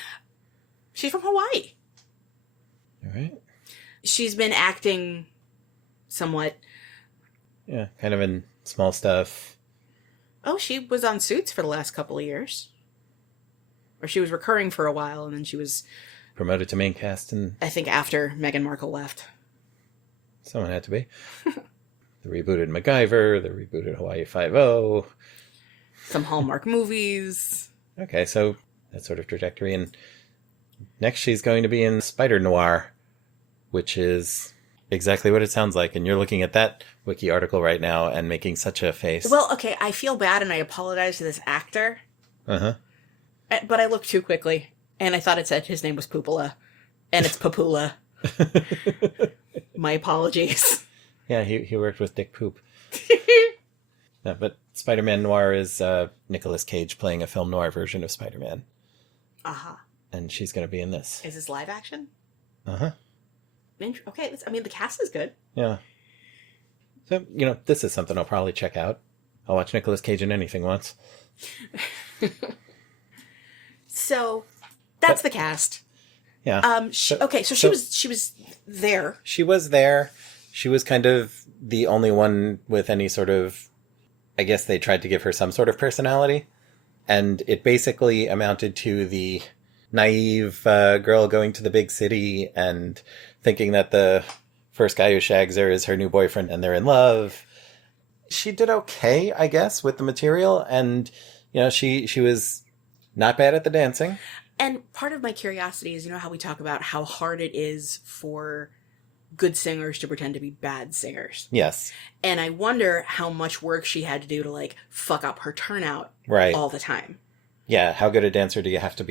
She's from Hawaii. All right. She's been acting somewhat. Yeah, kind of in small stuff. Oh, she was on Suits for the last couple of years. Or she was recurring for a while, and then she was... promoted to main cast, and... I think after Meghan Markle left. Someone had to be. The rebooted MacGyver, the rebooted Hawaii Five-0. Some Hallmark movies. Okay, so that sort of trajectory. And next she's going to be in Spider Noir, which is exactly what it sounds like. And you're looking at that wiki article right now and making such a face. Well, okay, I feel bad and I apologize to this actor. But I looked too quickly. And I thought it said his name was Poopala. And it's Papula. My apologies. Yeah, he worked with Dick Poop. No, but Spider-Man Noir is Nicolas Cage playing a film noir version of Spider-Man. And she's going to be in this. Is this live action? Okay, the cast is good. Yeah. So, this is something I'll probably check out. I'll watch Nicolas Cage in anything once. So, that's the cast. Yeah. She was there. She was there. She was kind of the only one with any sort of... I guess they tried to give her some sort of personality. And it basically amounted to the naive girl going to the big city and thinking that the first guy who shags her is her new boyfriend and they're in love. She did okay, I guess, with the material. And, she was not bad at the dancing. And part of my curiosity is, how we talk about how hard it is for good singers to pretend to be bad singers. Yes. And I wonder how much work she had to do to, fuck up her turnout right all the time. Yeah, how good a dancer do you have to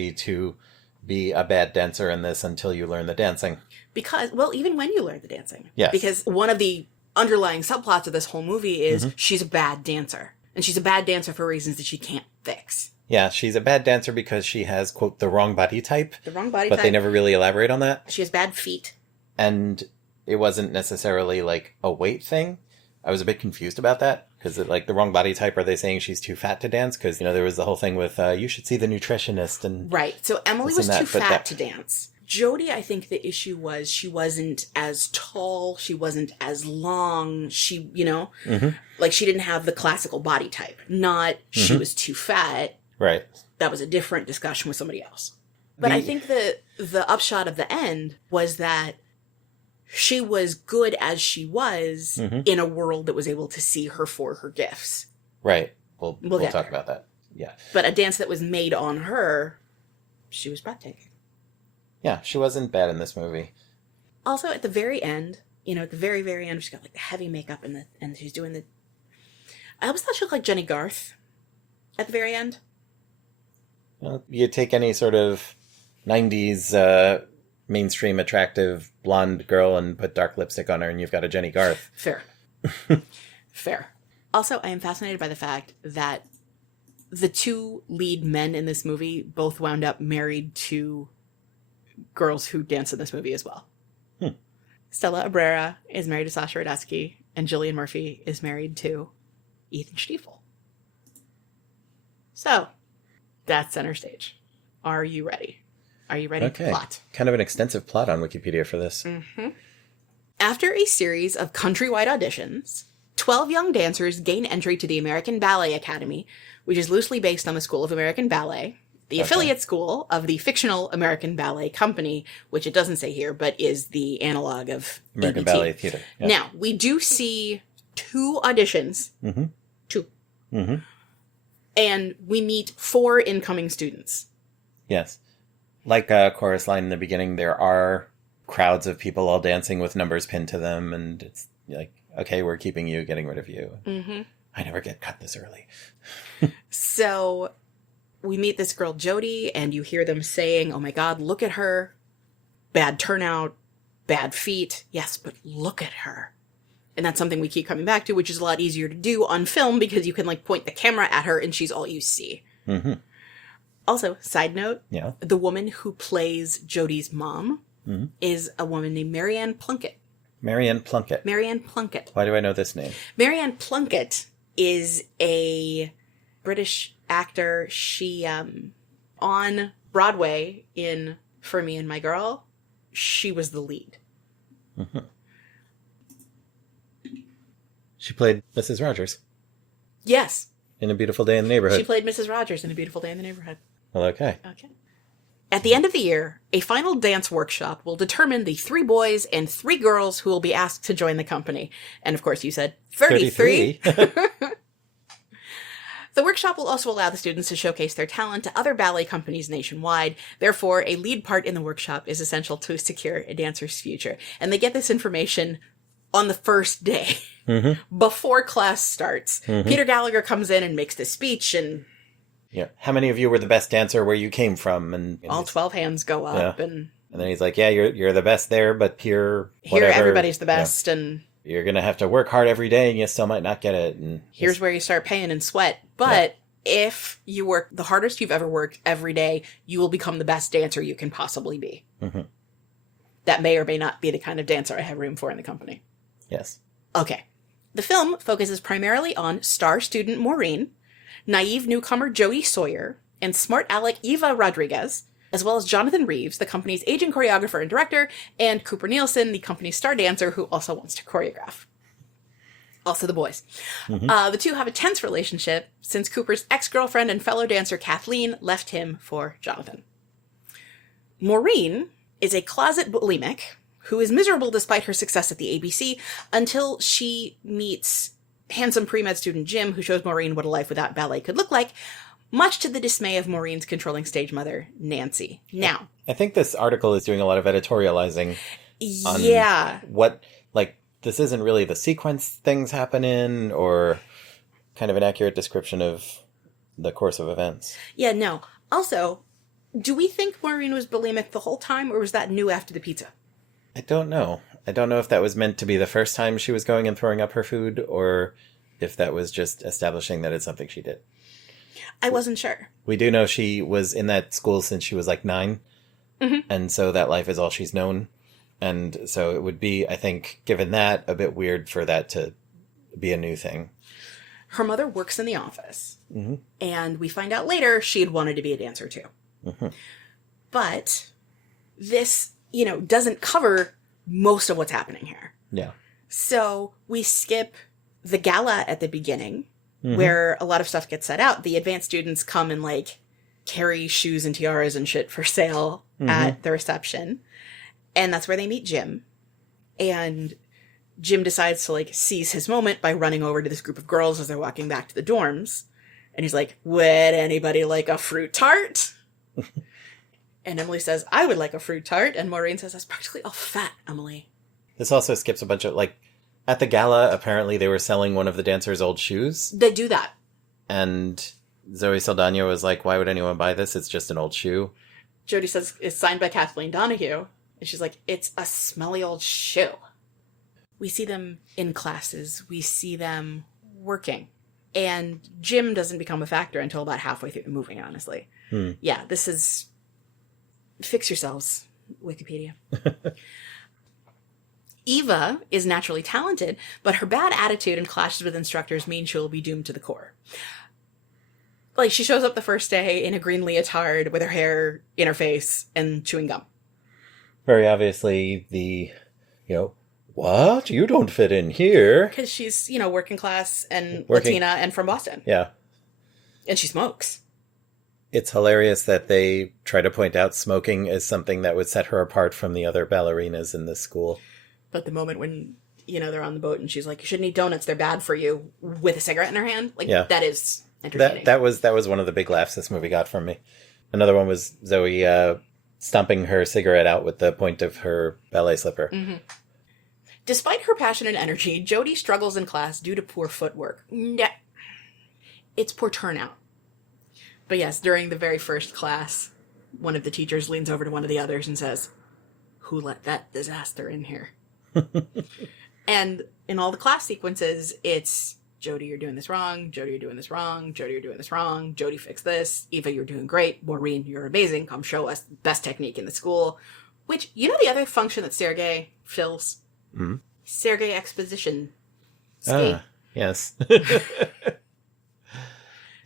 be a bad dancer in this until you learn the dancing? Because, well, even when you learn the dancing. Yes. Because one of the underlying subplots of this whole movie is she's a bad dancer. And she's a bad dancer for reasons that she can't fix. Yeah, she's a bad dancer because she has, quote, the wrong body type. The wrong body but type. But they never really elaborate on that. She has bad feet. And it wasn't necessarily, like, a weight thing. I was a bit confused about that. Because, like, the wrong body type, are they saying she's too fat to dance? Because, you know, there was the whole thing with, you should see the nutritionist. And right. So Emily was too fat to dance. Jodie, I think the issue was she wasn't as tall. She wasn't as long. She, you know, like she didn't have the classical body type. Not she was too fat. Right. That was a different discussion with somebody else. But I think the upshot of the end was that she was good as she was in a world that was able to see her for her gifts. Right. We'll talk about that. Yeah. But a dance that was made on her, she was breathtaking. Yeah, she wasn't bad in this movie. Also, at the very end, you know, at the very, very end, she's got like the heavy makeup and she's doing the... I always thought she looked like Jenny Garth at the very end. Well, you take any sort of 90s mainstream attractive blonde girl and put dark lipstick on her and you've got a Jenny Garth. Fair. Fair. Also, I am fascinated by the fact that the two lead men in this movie both wound up married to girls who dance in this movie as well. Stella Abrera is married to Sasha Radetsky, and Gillian Murphy is married to Ethan Stiefel. So, that's center stage. Are you ready? Are you ready to plot? Kind of an extensive plot on Wikipedia for this. After a series of countrywide auditions, 12 young dancers gain entry to the American Ballet Academy, which is loosely based on the School of American Ballet, the affiliate school of the fictional American Ballet Company, which it doesn't say here, but is the analog of American ABT. Ballet Theater. Yeah. Now, we do see 2 auditions. 2. And we meet 4 incoming students. Yes. Like a chorus line in the beginning, there are crowds of people all dancing with numbers pinned to them, and it's like, okay, we're keeping you, getting rid of you. I never get cut this early. So we meet this girl, Jodie, and you hear them saying, oh my God, look at her. Bad turnout, bad feet. Yes, but look at her. And that's something we keep coming back to, which is a lot easier to do on film because you can like point the camera at her and she's all you see. Also, side note, the woman who plays Jodie's mom is a woman named Marianne Plunkett. Marianne Plunkett. Marianne Plunkett. Why do I know this name? Marianne Plunkett is a British actor. She, on Broadway in For Me and My Girl, she was the lead. She played Mrs. Rogers. Yes. In A Beautiful Day in the Neighborhood. She played Mrs. Rogers in A Beautiful Day in the Neighborhood. Well, okay. At the end of the year, a final dance workshop will determine the 3 boys and 3 girls who will be asked to join the company. And of course, you said 33. The workshop will also allow the students to showcase their talent to other ballet companies nationwide. Therefore, a lead part in the workshop is essential to secure a dancer's future. And they get this information on the first day, before class starts. Peter Gallagher comes in and makes the speech, and how many of you were the best dancer where you came from? And all 12 hands go up, and then he's like, you're the best there, but here everybody's the best, and you're gonna have to work hard every day, and you still might not get it. And here's where you start paying in sweat. But if you work the hardest you've ever worked every day, you will become the best dancer you can possibly be. That may or may not be the kind of dancer I have room for in the company. Yes. Okay. The film focuses primarily on star student Maureen, naive newcomer Joey Sawyer, and smart aleck Eva Rodriguez, as well as Jonathan Reeves, the company's aging choreographer and director, and Cooper Nielsen, the company's star dancer who also wants to choreograph. Also the boys. The two have a tense relationship since Cooper's ex-girlfriend and fellow dancer Kathleen left him for Jonathan. Maureen is a closet bulimic who is miserable despite her success at the ABC until she meets handsome pre-med student Jim, who shows Maureen what a life without ballet could look like, much to the dismay of Maureen's controlling stage mother, Nancy. Now, I think this article is doing a lot of editorializing on what, like, this isn't really the sequence things happen in, or kind of an accurate description of the course of events. Yeah, no. Also, do we think Maureen was bulimic the whole time, or was that new after the pizza? I don't know. I don't know if that was meant to be the first time she was going and throwing up her food, or if that was just establishing that it's something she did. I wasn't sure. We do know she was in that school since she was like 9, and so that life is all she's known. And so it would be, I think, given that, a bit weird for that to be a new thing. Her mother works in the office, and we find out later she had wanted to be a dancer too. But this, doesn't cover most of what's happening here. Yeah. So we skip the gala at the beginning, where a lot of stuff gets set out. The advanced students come and, like, carry shoes and tiaras and shit for sale at the reception. And that's where they meet Jim. And Jim decides to, like, seize his moment by running over to this group of girls as they're walking back to the dorms. And he's like, would anybody like a fruit tart? And Emily says, I would like a fruit tart. And Maureen says, that's practically all fat, Emily. This also skips a bunch of, like, at the gala, apparently they were selling one of the dancers' old shoes. They do that. And Zoe Saldana was like, why would anyone buy this? It's just an old shoe. Jody says, it's signed by Kathleen Donahue. And she's like, it's a smelly old shoe. We see them in classes. We see them working. And Jim doesn't become a factor until about halfway through the movie, honestly. Yeah, this is... Fix yourselves, Wikipedia. Eva is naturally talented, but her bad attitude and clashes with instructors mean she'll be doomed to the core. Like, she shows up the first day in a green leotard with her hair in her face and chewing gum. Very obviously what? You don't fit in here. Because she's, working class and Latina and from Boston. Yeah. And she smokes. It's hilarious that they try to point out smoking as something that would set her apart from the other ballerinas in this school. But the moment when, they're on the boat and she's like, you shouldn't eat donuts, they're bad for you, with a cigarette in her hand, that is entertaining. That was one of the big laughs this movie got from me. Another one was Zoe stomping her cigarette out with the point of her ballet slipper. Despite her passion and energy, Jody struggles in class due to poor footwork. It's poor turnout. But yes, during the very first class, one of the teachers leans over to one of the others and says, who let that disaster in here? And in all the class sequences, it's, Jody, you're doing this wrong. Jody, you're doing this wrong. Jody, you're doing this wrong. Jody, fix this. Eva, you're doing great. Maureen, you're amazing. Come show us the best technique in the school. Which, the other function that Sergei fills? Sergei Exposition. Skate. Yes.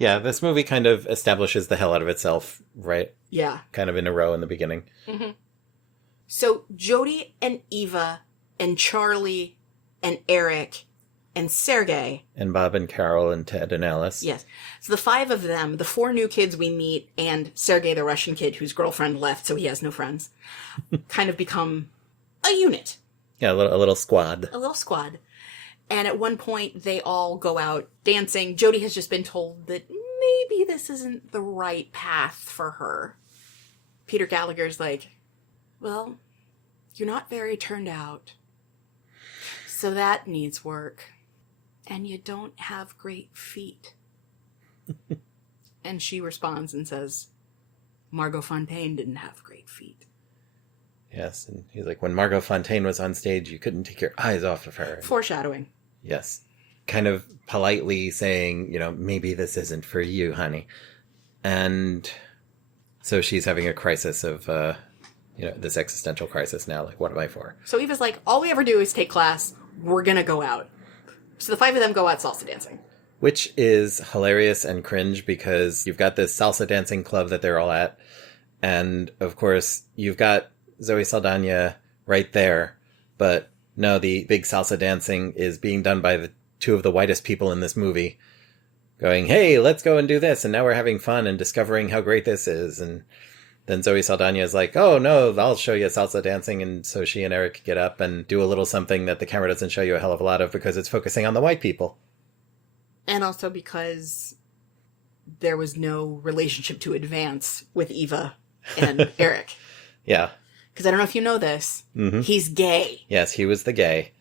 Yeah, this movie kind of establishes the hell out of itself, right? Yeah. Kind of in a row in the beginning. So Jody and Eva and Charlie and Eric and Sergei. And Bob and Carol and Ted and Alice. Yes. So the 5 of them, the 4 new kids we meet, and Sergei, the Russian kid whose girlfriend left, so he has no friends, kind of become a unit. Yeah, a little squad. A little squad. And at one point, they all go out dancing. Jody has just been told that maybe this isn't the right path for her. Peter Gallagher's like, well, you're not very turned out. So that needs work. And you don't have great feet. And she responds and says, Margot Fontaine didn't have great feet. Yes, and he's like, when Margot Fontaine was on stage, you couldn't take your eyes off of her. Foreshadowing. Yes. Kind of politely saying, maybe this isn't for you, honey. And so she's having a crisis of, this existential crisis now. Like, what am I for? So Eva's like, all we ever do is take class. We're going to go out. So the 5 of them go out salsa dancing. Which is hilarious and cringe because you've got this salsa dancing club that they're all at. And, of course, you've got Zoe Saldana right there. But no, the big salsa dancing is being done by the 2 of the whitest people in this movie. Going, hey, let's go and do this. And now we're having fun and discovering how great this is. And then Zoe Saldana is like, oh, no, I'll show you salsa dancing. And so she and Eric get up and do a little something that the camera doesn't show you a hell of a lot of because it's focusing on the white people. And also because there was no relationship to advance with Eva and Eric. Yeah. Because I don't know if you know this. He's gay. Yes, he was the gay.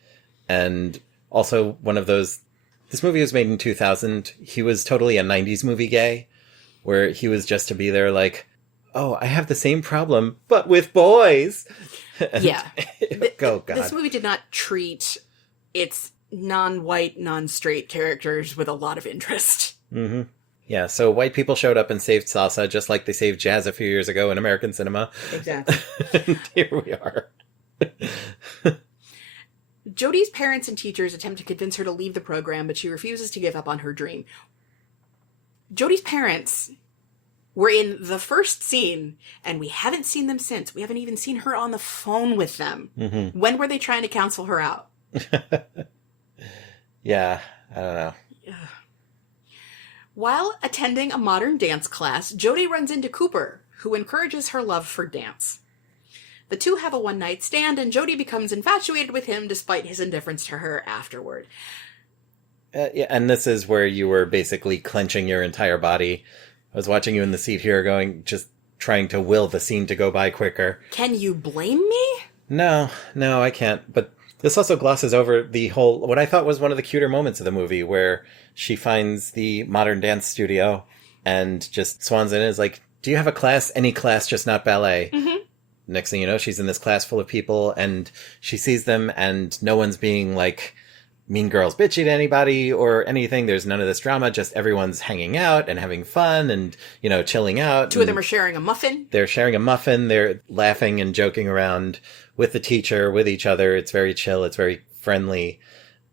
And also one of those... This movie was made in 2000. He was totally a 90s movie gay. where he was just to be there like, oh, I have the same problem, but with boys. Yeah. Oh, God. This movie did not treat its non-white, non-straight characters with a lot of interest. Mm-hmm. Yeah, so white people showed up and saved salsa just like they saved jazz a few years ago in American cinema. Exactly. And here we are. Jodie's parents and teachers attempt to convince her to leave the program, but she refuses to give up on her dream. Jodie's parents were in the first scene, and we haven't seen them since. We haven't even seen her on the phone with them. Mm-hmm. When were they trying to counsel her out? Yeah, I don't know. While attending a modern dance class, Jodie runs into Cooper, who encourages her love for dance. The two have a one-night stand, and Jodie becomes infatuated with him despite his indifference to her afterward. Yeah, and this is where you were basically clenching your entire body. I was watching you in the seat here just trying to will the scene to go by quicker. Can you blame me? No, I can't. But this also glosses over the whole, what I thought was one of the cuter moments of the movie, where she finds the modern dance studio and just swans in and is like, do you have a class? Any class, just not ballet. Mm-hmm. Next thing you know, she's in this class full of people and she sees them and no one's being like mean girls bitchy to anybody or anything. There's none of this drama. Just everyone's hanging out and having fun and, chilling out. Two of them are sharing a muffin. They're sharing a muffin. They're laughing and joking around with the teacher, with each other. It's very chill. It's very friendly.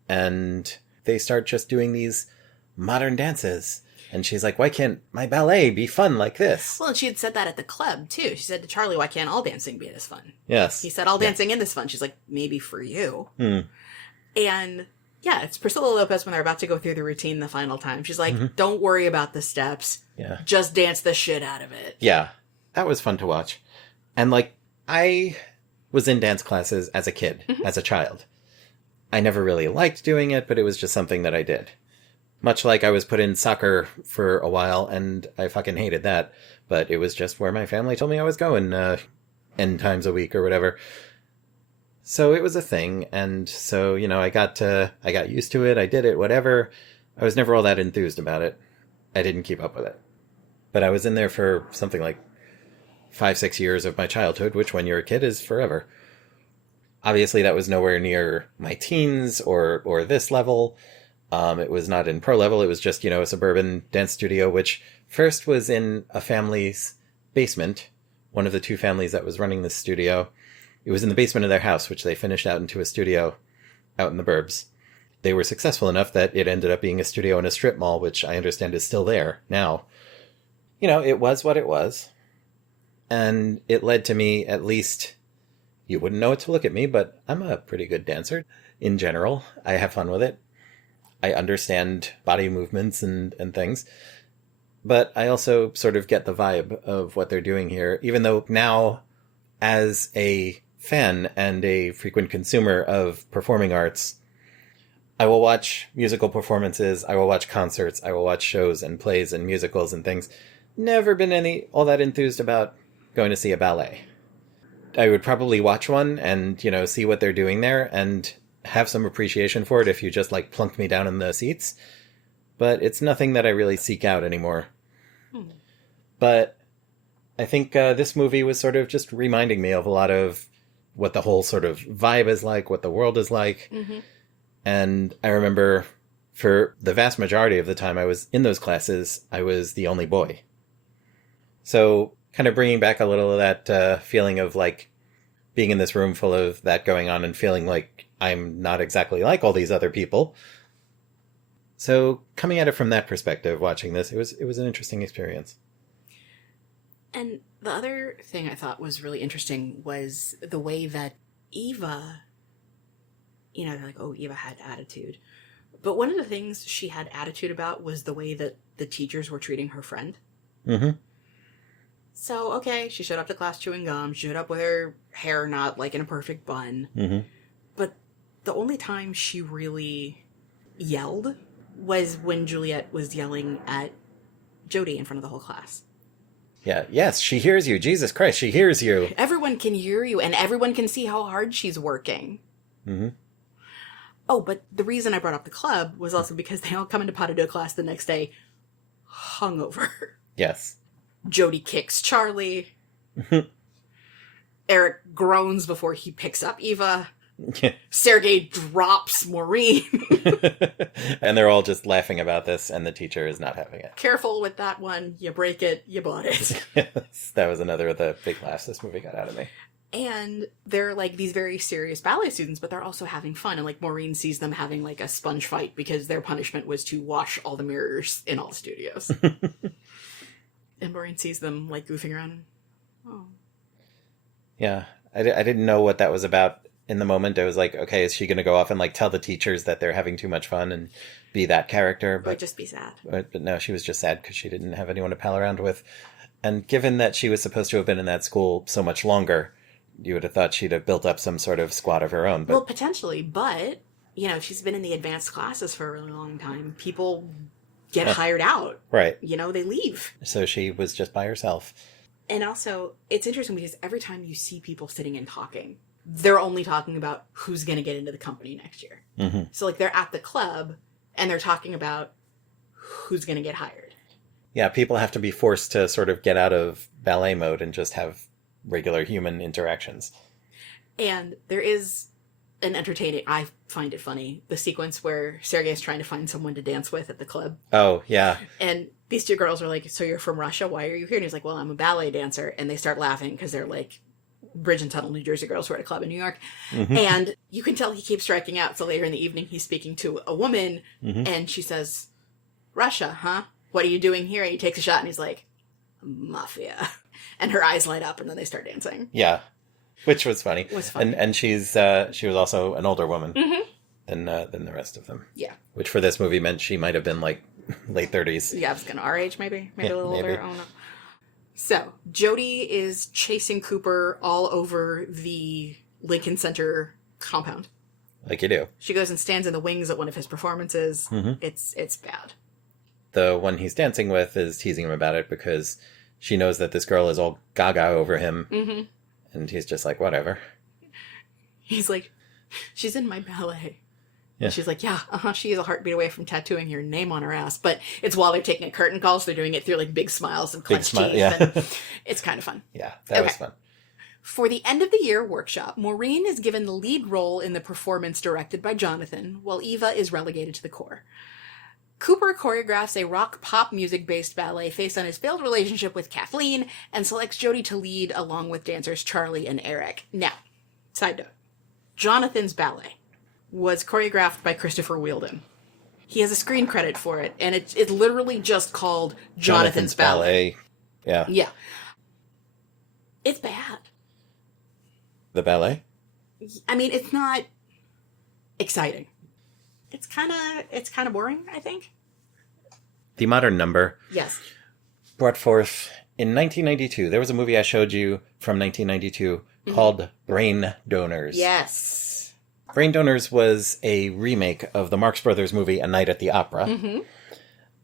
And they start just doing these modern dances. And she's like, why can't my ballet be fun like this? Well, and she had said that at the club, too. She said to Charlie, why can't all dancing be this fun? Yes. He said, all dancing in this fun. She's like, maybe for you. And yeah, it's Priscilla Lopez when they're about to go through the routine the final time. She's like, don't worry about the steps. Yeah. Just dance the shit out of it. Yeah. That was fun to watch. And I was in dance classes as a kid, as a child. I never really liked doing it, but it was just something that I did. Much like I was put in soccer for a while, and I fucking hated that. But it was just where my family told me I was going N times a week or whatever. So it was a thing, and so, I got used to it, I did it, whatever. I was never all that enthused about it. I didn't keep up with it. But I was in there for something like 5-6 years of my childhood, which when you're a kid is forever. Obviously that was nowhere near my teens or this level. It was not in pro level, it was just, a suburban dance studio, which first was in a family's basement, one of the two families that was running this studio. It was in the basement of their house, which they finished out into a studio out in the burbs. They were successful enough that it ended up being a studio in a strip mall, which I understand is still there now. It was what it was. And it led to me, at least, you wouldn't know it to look at me, but I'm a pretty good dancer in general. I have fun with it. I understand body movements and things. But I also sort of get the vibe of what they're doing here, even though now, as a fan and a frequent consumer of performing arts, I will watch musical performances, I will watch concerts, I will watch shows and plays and musicals and things. Never been all that enthused about going to see a ballet. I would probably watch one and, see what they're doing there and have some appreciation for it if you just plunked me down in the seats. But it's nothing that I really seek out anymore. But I think this movie was sort of just reminding me of a lot of what the whole sort of vibe is like, what the world is like. Mm-hmm. And I remember for the vast majority of the time I was in those classes, I was the only boy. So kind of bringing back a little of that feeling of being in this room full of that going on and feeling like I'm not exactly like all these other people. So coming at it from that perspective, watching this, it was an interesting experience. And the other thing I thought was really interesting was the way that Eva, they're like, oh, Eva had attitude. But one of the things she had attitude about was the way that the teachers were treating her friend. Mm-hmm. So, okay, she showed up to class chewing gum. She showed up with her hair not in a perfect bun. Mm-hmm. But the only time she really yelled was when Juliet was yelling at Jodie in front of the whole class. Yeah, yes, she hears you. Jesus Christ, she hears you. Everyone can hear you, and everyone can see how hard she's working. Mm-hmm. Oh, but the reason I brought up the club was also because they all come into pas de deux class the next day hungover. Yes. Jody kicks Charlie. Eric groans before he picks up Eva. Sergei drops Maureen. And they're all just laughing about this, and the teacher is not having it. Careful with that one. You break it, you bought it. Yes, that was another of the big laughs this movie got out of me. And they're like these very serious ballet students, but they're also having fun. And like Maureen sees them having like a sponge fight because their punishment was to wash all the mirrors in all the studios. And Maureen sees them like goofing around. And, oh. Yeah, I didn't know what that was about in the moment. I was like, okay, is she going to go off and like tell the teachers that they're having too much fun and be that character? But just be sad. But no, she was just sad because she didn't have anyone to pal around with. And given that she was supposed to have been in that school so much longer, you would have thought she'd have built up some sort of squad of her own. But... Well, potentially, but, you know, she's been in the advanced classes for a really long time. People get hired out. Right. You know, they leave. So she was just by herself. And also, it's interesting because every time you see people sitting and talking, they're only talking about who's going to get into the company next year. Mm-hmm. So, like, they're at the club, and they're talking about who's going to get hired. Yeah, people have to be forced to sort of get out of ballet mode and just have regular human interactions. And there is an entertaining, I find it funny, the sequence where Sergei is trying to find someone to dance with at the club. Oh, yeah. And these two girls are like, so you're from Russia? Why are you here? And he's like, well, I'm a ballet dancer. And they start laughing because they're like Bridge and Tunnel, New Jersey girls who are at a club in New York. Mm-hmm. And you can tell he keeps striking out. So later in the evening, he's speaking to a woman, and she says, Russia, huh? What are you doing here? And he takes a shot, and he's like, mafia. And her eyes light up, and then they start dancing. Yeah, which was funny. It was funny. And she was also an older woman than the rest of them. Yeah. Which for this movie meant she might have been like late 30s. Yeah, I was going to our age, maybe a little maybe. older. Oh no. So Jody is chasing Cooper all over the Lincoln Center compound. Like you do. She goes and stands in the wings at one of his performances. It's bad. The one he's dancing with is teasing him about it because she knows that this girl is all gaga over him. And he's just like, whatever. He's like, she's in my ballet. Yeah. And she's like, yeah, she is a heartbeat away from tattooing your name on her ass. But it's while they're taking a curtain call, so they're doing it through like big smiles and clenched teeth. Yeah. And it's kind of fun. Yeah, that was fun. For the end of the year workshop, Maureen is given the lead role in the performance directed by Jonathan, while Eva is relegated to the core. Cooper choreographs a rock-pop music-based ballet based on his failed relationship with Kathleen and selects Jody to lead along with dancers Charlie and Eric. Now, side note, Jonathan's ballet was choreographed by Christopher Wheeldon. He has a screen credit for it, and it's literally just called Jonathan's Ballet. Yeah. Yeah. It's bad. The ballet? I mean, it's not exciting. It's kind of boring, I think. The Modern Number. Yes. Brought forth in 1992. There was a movie I showed you from 1992 called Brain Donors. Yes. Brain Donors was a remake of the Marx Brothers movie A Night at the Opera.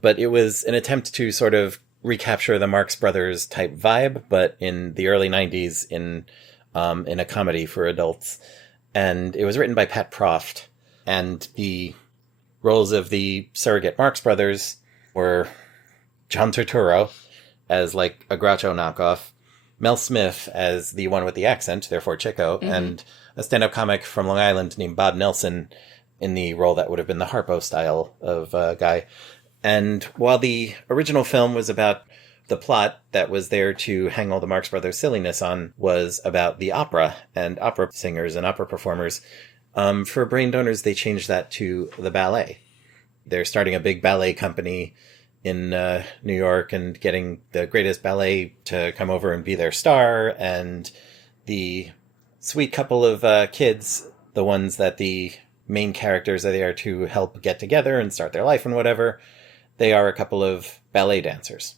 But it was an attempt to sort of recapture the Marx Brothers type vibe, but in the early 90s in a comedy for adults. And it was written by Pat Proft. And the roles of the surrogate Marx Brothers were John Turturro as like a Groucho knockoff, Mel Smith as the one with the accent, therefore Chico, and a stand-up comic from Long Island named Bob Nelson in the role that would have been the Harpo style of guy. And while the original film was about the plot that was there to hang all the Marx Brothers silliness on was about the opera and opera singers and opera performers, for Brain Donors, they changed that to the ballet. They're starting a big ballet company in New York and getting the greatest ballet to come over and be their star. And the sweet couple of kids, the ones that the main characters are there to help get together and start their life and whatever, they are a couple of ballet dancers.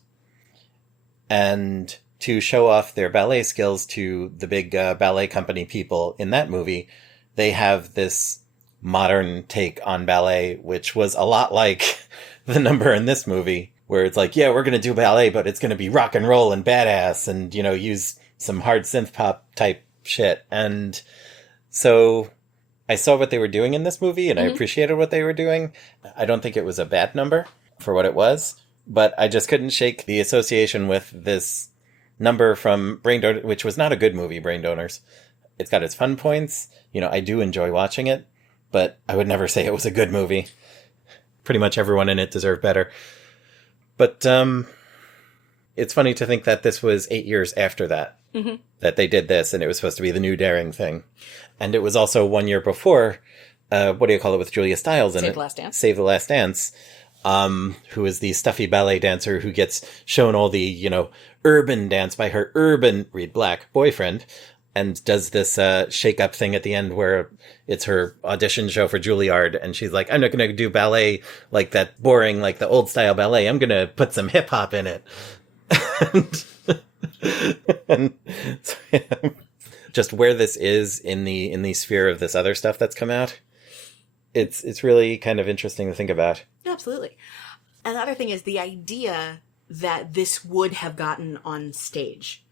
And to show off their ballet skills to the big ballet company people in that movie, they have this modern take on ballet, which was a lot like the number in this movie, where it's like, yeah, we're going to do ballet, but it's going to be rock and roll and badass and, you know, use some hard synth pop type shit. And so I saw what they were doing in this movie and I appreciated what they were doing. I don't think it was a bad number for what it was, But I just couldn't shake the association with this number from Brain Donor, which was not a good movie, Brain Donors. It's got its fun points. I do enjoy watching it, but I would never say it was a good movie. Pretty much everyone in it deserved better. But it's funny to think that this was 8 years after that, that they did this, and it was supposed to be the new daring thing. And it was also 1 year before, what do you call it, with Julia Stiles in it? Save the Last Dance. Save the Last Dance. Who is the stuffy ballet dancer who gets shown all the, urban dance by her urban, read black, boyfriend, and does this shake-up thing at the end where it's her audition show for Juilliard, and she's like, I'm not going to do ballet like that boring, like the old-style ballet. I'm going to put some hip-hop in it. and so, yeah, just where this is in the sphere of this other stuff that's come out, it's really kind of interesting to think about. Absolutely. Another thing is the idea that this would have gotten on stage.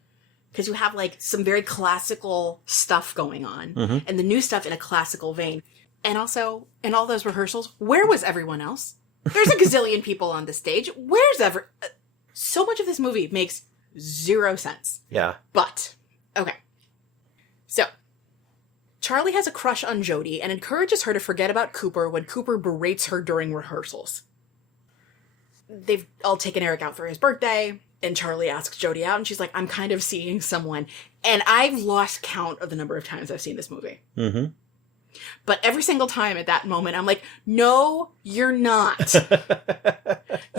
Because you have, some very classical stuff going on, and the new stuff in a classical vein. And also, in all those rehearsals, where was everyone else? There's a gazillion people on the stage. So much of this movie makes zero sense. Yeah. But, okay. So, Charlie has a crush on Jodie and encourages her to forget about Cooper when Cooper berates her during rehearsals. They've all taken Eric out for his birthday, and Charlie asks Jodie out, and she's like, I'm kind of seeing someone. And I've lost count of the number of times I've seen this movie. Mm-hmm. But every single time at that moment, I'm like, no, you're not.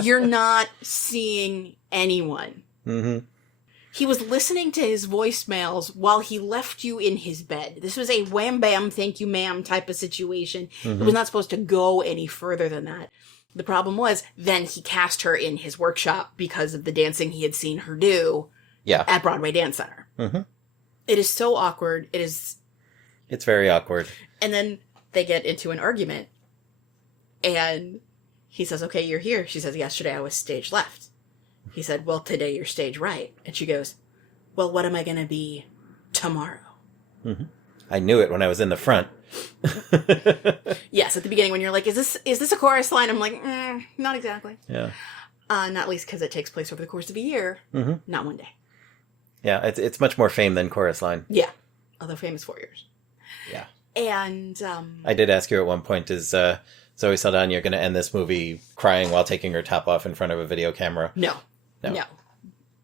You're not seeing anyone. Mm-hmm. He was listening to his voicemails while he left you in his bed. This was a wham bam, thank you ma'am type of situation. Mm-hmm. It was not supposed to go any further than that. The problem was, then he cast her in his workshop because of the dancing he had seen her do at Broadway Dance Center. Mm-hmm. It is so awkward. It's very awkward. And then they get into an argument. And he says, okay, you're here. She says, yesterday I was stage left. He said, well, today you're stage right. And she goes, well, what am I going to be tomorrow? Mm-hmm. I knew it when I was in the front. Yes, at the beginning when you're like, is this a chorus line? I'm like, not exactly. Yeah. Not least because it takes place over the course of a year, not one day. Yeah, it's much more fame than chorus line. Yeah, although fame is 4 years. Yeah. And I did ask you at one point, is Zoe Saldana going to end this movie crying while taking her top off in front of a video camera? No.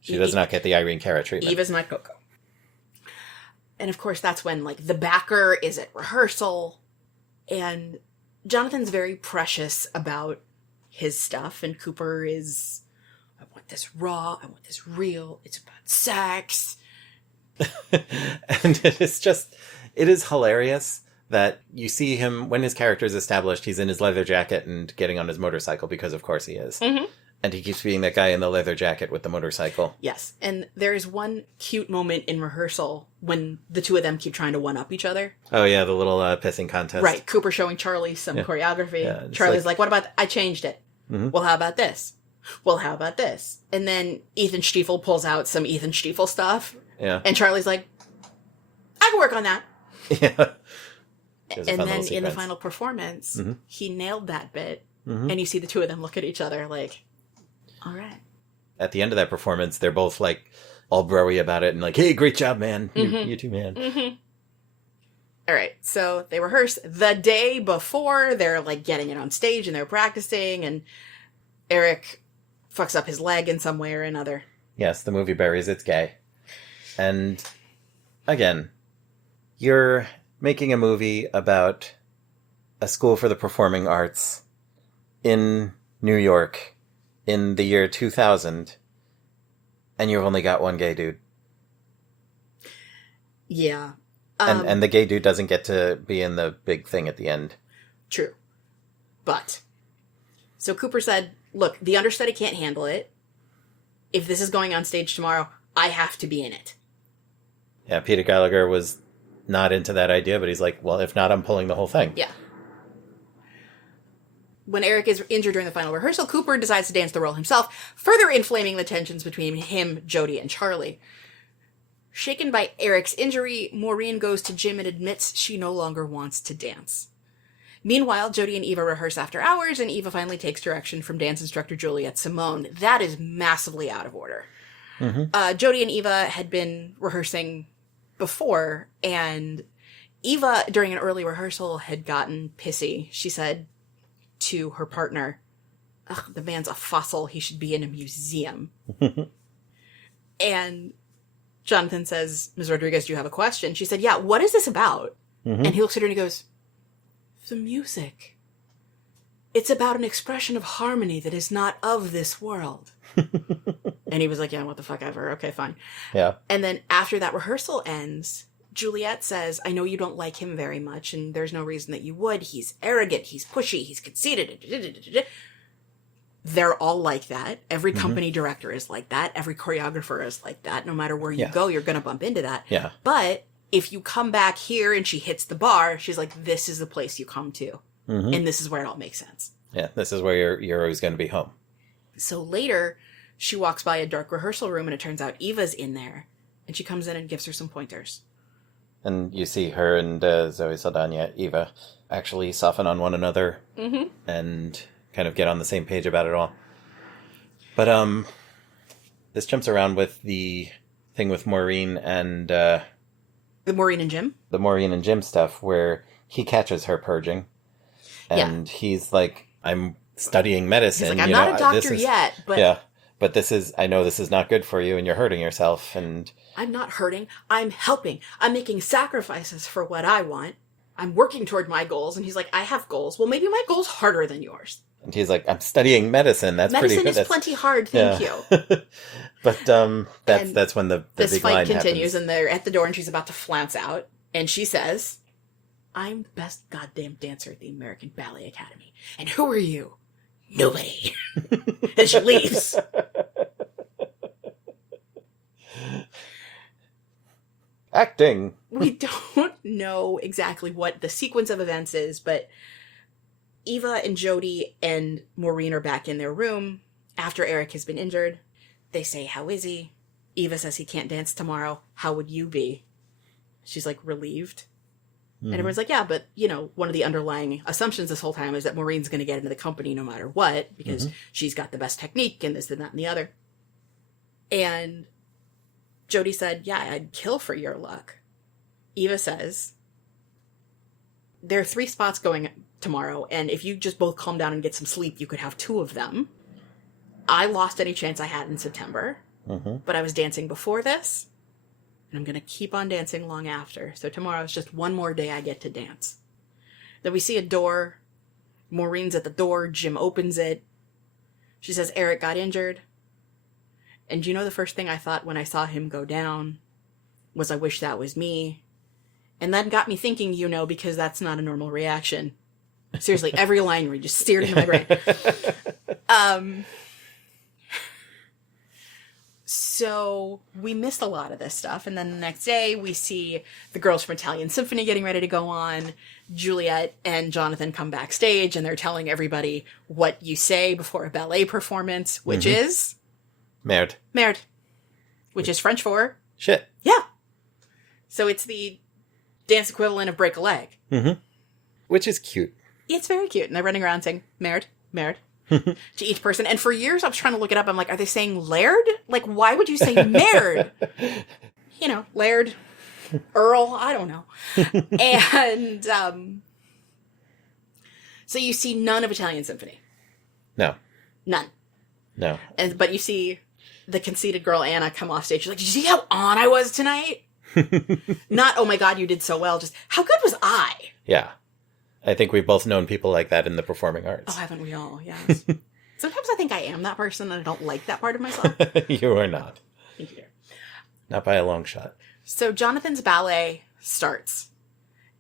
She does not get the Irene Cara treatment. Eva's not Coco. And of course, that's when, the backer is at rehearsal, and Jonathan's very precious about his stuff, and Cooper is, I want this raw, I want this real, it's about sex. And it is hilarious that you see him, when his character is established, he's in his leather jacket and getting on his motorcycle, because of course he is. Mm-hmm. And he keeps being that guy in the leather jacket with the motorcycle. Yes. And there is one cute moment in rehearsal when the two of them keep trying to one-up each other. Oh, yeah, the little pissing contest. Right. Cooper showing Charlie some choreography. Yeah, Charlie's like, what about... I changed it. Mm-hmm. Well, how about this? Well, how about this? And then Ethan Stiefel pulls out some Ethan Stiefel stuff. Yeah. And Charlie's like, I can work on that. Yeah. And then in the final performance, he nailed that bit. Mm-hmm. And you see the two of them look at each other like... All right. At the end of that performance, they're both all bro-y about it and like, hey, great job, man. You too, man. Mm-hmm. All right. So they rehearse the day before. They're getting it on stage and they're practicing, and Eric fucks up his leg in some way or another. Yes, the movie buries its gay. And again, you're making a movie about a school for the performing arts in New York in the year 2000, and you've only got one gay dude. Yeah. And the gay dude doesn't get to be in the big thing at the end. True. But, so Cooper said, look, the understudy can't handle it. If this is going on stage tomorrow, I have to be in it. Yeah, Peter Gallagher was not into that idea, but he's like, well, if not, I'm pulling the whole thing. Yeah. When Eric is injured during the final rehearsal, Cooper decides to dance the role himself, further inflaming the tensions between him, Jodie, and Charlie. Shaken by Eric's injury, Maureen goes to Jim and admits she no longer wants to dance. Meanwhile, Jody and Eva rehearse after hours, and Eva finally takes direction from dance instructor Juliet Simone. That is massively out of order. Jody and Eva had been rehearsing before, and Eva, during an early rehearsal, had gotten pissy. She said to her partner, "Ugh, the man's a fossil. He should be in a museum." And Jonathan says, "Ms. Rodriguez, do you have a question?" She said, "Yeah, what is this about?" And he looks at her and he goes, "The music. It's about an expression of harmony that is not of this world." And he was like, "Yeah, what the fuck ever. Okay, fine." Yeah. And then after that rehearsal ends, Juliet says, "I know you don't like him very much, and there's no reason that you would. He's arrogant, he's pushy, he's conceited." They're all like that. Every company director is like that. Every choreographer is like that. No matter where you go, you're going to bump into that. Yeah. But if you come back here and she hits the bar, she's like, "This is the place you come to. And this is where it all makes sense." Yeah, this is where you're always going to be home. So later, she walks by a dark rehearsal room, and it turns out Eva's in there. And she comes in and gives her some pointers. And you see her and Zoe Saldana, Eva, actually soften on one another and kind of get on the same page about it all. But this jumps around with the thing with Maureen and... The Maureen and Jim? The Maureen and Jim stuff, where he catches her purging. And he's like, "I'm studying medicine. He's like, "I'm not a doctor yet, but..." Yeah, but I know this is not good for you, and you're hurting yourself, and... "I'm not hurting. I'm helping. I'm making sacrifices for what I want. I'm working toward my goals." And he's like, "I have goals. Well, maybe my goal's harder than yours." And he's like, "I'm studying medicine. That's pretty good. Medicine is plenty hard, thank you." But that's when the this big fight line continues, happens. and they're at the door, and she's about to flounce out. And she says, "I'm the best goddamn dancer at the American Ballet Academy. And who are you? Nobody." And she leaves. Acting. We don't know exactly what the sequence of events is, but Eva and Jody and Maureen are back in their room after Eric has been injured. They say, "How is he?" Eva says he can't dance tomorrow. "How would you be?" She's like relieved. And everyone's like, "Yeah, but one of the underlying assumptions this whole time is that Maureen's going to get into the company no matter what, because she's got the best technique and this and that and the other." And Jody said, "Yeah, I'd kill for your luck." Eva says, "There are 3 spots going tomorrow, and if you just both calm down and get some sleep, you could have 2 of them. I lost any chance I had in September, but I was dancing before this, and I'm going to keep on dancing long after. So tomorrow is just one more day I get to dance." Then we see a door. Maureen's at the door. Jim opens it. She says, "Eric got injured. And the first thing I thought when I saw him go down was, I wish that was me. And that got me thinking, because that's not a normal reaction." Seriously, every line read just seared into my brain. So we missed a lot of this stuff. And then the next day we see the girls from Italian Symphony getting ready to go on. Juliet and Jonathan come backstage, and they're telling everybody what you say before a ballet performance, which is... Merde. Merde. Which is French for... Shit. Yeah. So it's the dance equivalent of break a leg. Which is cute. It's very cute. And they're running around saying, "Merde, merde," to each person. And for years I was trying to look it up. I'm like, are they saying laird? Like, why would you say merde? Laird, Earl, I don't know. And so you see none of Italian Symphony. No. None. No. But you see the conceited girl Anna come off stage. She's like, "Did you see how on I was tonight?" Not, "Oh my God, you did so well." Just, "How good was I?" Yeah. I think we've both known people like that in the performing arts. Oh, haven't we all? Yes. Sometimes I think I am that person, and I don't like that part of myself. You are not. Thank you. Not by a long shot. So Jonathan's ballet starts.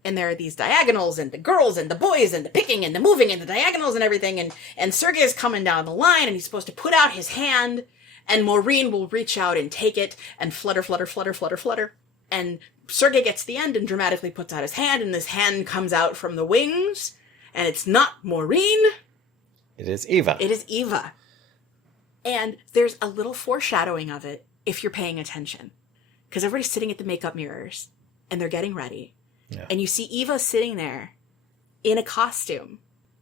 And there are these diagonals, and the girls, and the boys, and the picking, and the moving, and the diagonals, and everything. And Sergei is coming down the line, and he's supposed to put out his hand, and Maureen will reach out and take it, and flutter, flutter, flutter, flutter, flutter. And Sergei gets to the end and dramatically puts out his hand, and this hand comes out from the wings, and it's not Maureen. It is Eva. It is Eva. And there's a little foreshadowing of it if you're paying attention. Because everybody's sitting at the makeup mirrors, and they're getting ready. Yeah. And you see Eva sitting there, in a costume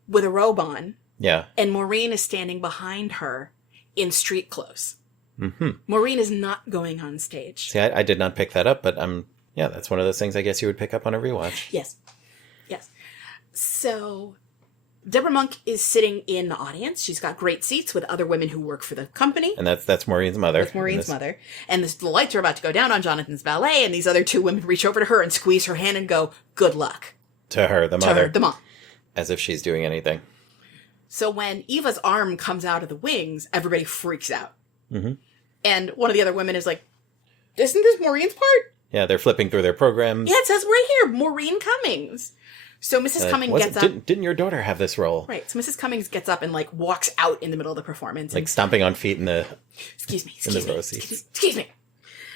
with a robe on. Yeah. And Maureen is standing behind her in street clothes. Mm-hmm. Maureen is not going on stage. See, I did not pick that up, but yeah, that's one of those things I guess you would pick up on a rewatch. Yes. So Deborah Monk is sitting in the audience. She's got great seats with other women who work for the company. And that's Maureen's mother. That's Maureen's mother. And the lights are about to go down on Jonathan's ballet, and these other two women reach over to her and squeeze her hand and go, "Good luck." To her, the mother. To her, the mom. As if she's doing anything. So when Eva's arm comes out of the wings, everybody freaks out. Mm-hmm. And one of the other women is like, "Isn't this Maureen's part?" Yeah, they're flipping through their programs. Yeah, it says right here, Maureen Cummings. So Mrs. Cummings gets up. Didn't your daughter have this role? Right. So Mrs. Cummings gets up and like walks out in the middle of the performance. Like stomping on feet in the Excuse me. row seats. Excuse me.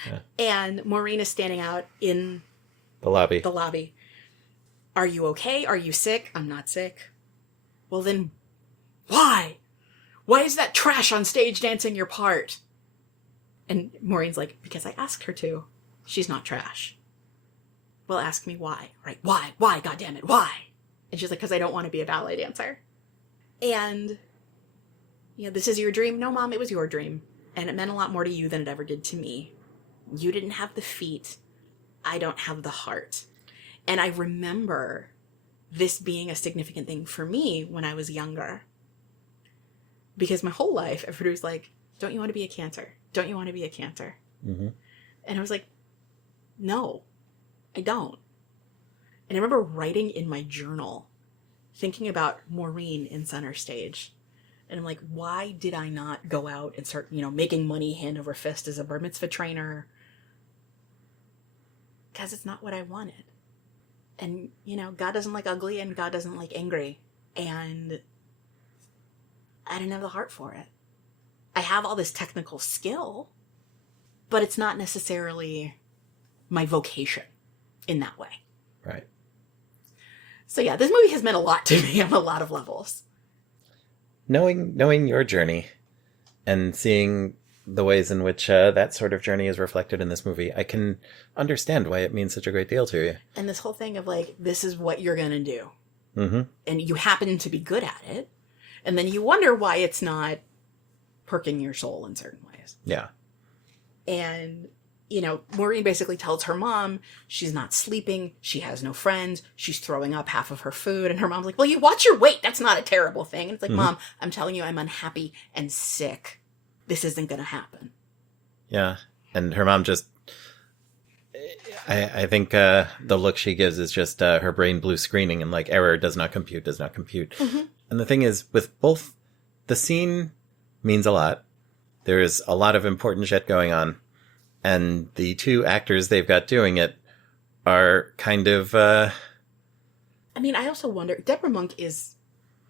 Yeah. And Maureen is standing out in The lobby. Are you okay? Are you sick? I'm not sick. Well then, why? Why is that trash on stage dancing your part? And Maureen's like, because I asked her to. She's not trash. Well, ask me why, right? Why? God damn it, why? And she's like, because I don't want to be a ballet dancer. And, this is your dream? No, Mom, it was your dream. And it meant a lot more to you than it ever did to me. You didn't have the feet. I don't have the heart. And I remember this being a significant thing for me when I was younger. Because my whole life, everybody was like, don't you want to be a cantor? Don't you want to be a cantor? Mm-hmm. And I was like, no, I don't. And I remember writing in my journal, thinking about Maureen in center stage. And I'm like, why did I not go out and start, making money hand over fist as a bar mitzvah trainer? Because it's not what I wanted. And, God doesn't like ugly and God doesn't like angry. And I didn't have the heart for it. I have all this technical skill, but it's not necessarily my vocation in that way. Right. So yeah, this movie has meant a lot to me on a lot of levels. Knowing your journey and seeing the ways in which that sort of journey is reflected in this movie, I can understand why it means such a great deal to you. And this whole thing of like, this is what you're going to do. Mm-hmm. And you happen to be good at it. And then you wonder why it's not perking your soul in certain ways. Yeah. And, Maureen basically tells her mom she's not sleeping. She has no friends. She's throwing up half of her food. And her mom's like, well, you watch your weight. That's not a terrible thing. And it's like, Mom, I'm telling you, I'm unhappy and sick. This isn't going to happen. Yeah. And her mom just, I think the look she gives is just her brain blue screening and like error does not compute. Mm-hmm. And the thing is with both, the scene means a lot. There is a lot of important shit going on. And the two actors they've got doing it are kind of... I also wonder... Deborah Monk is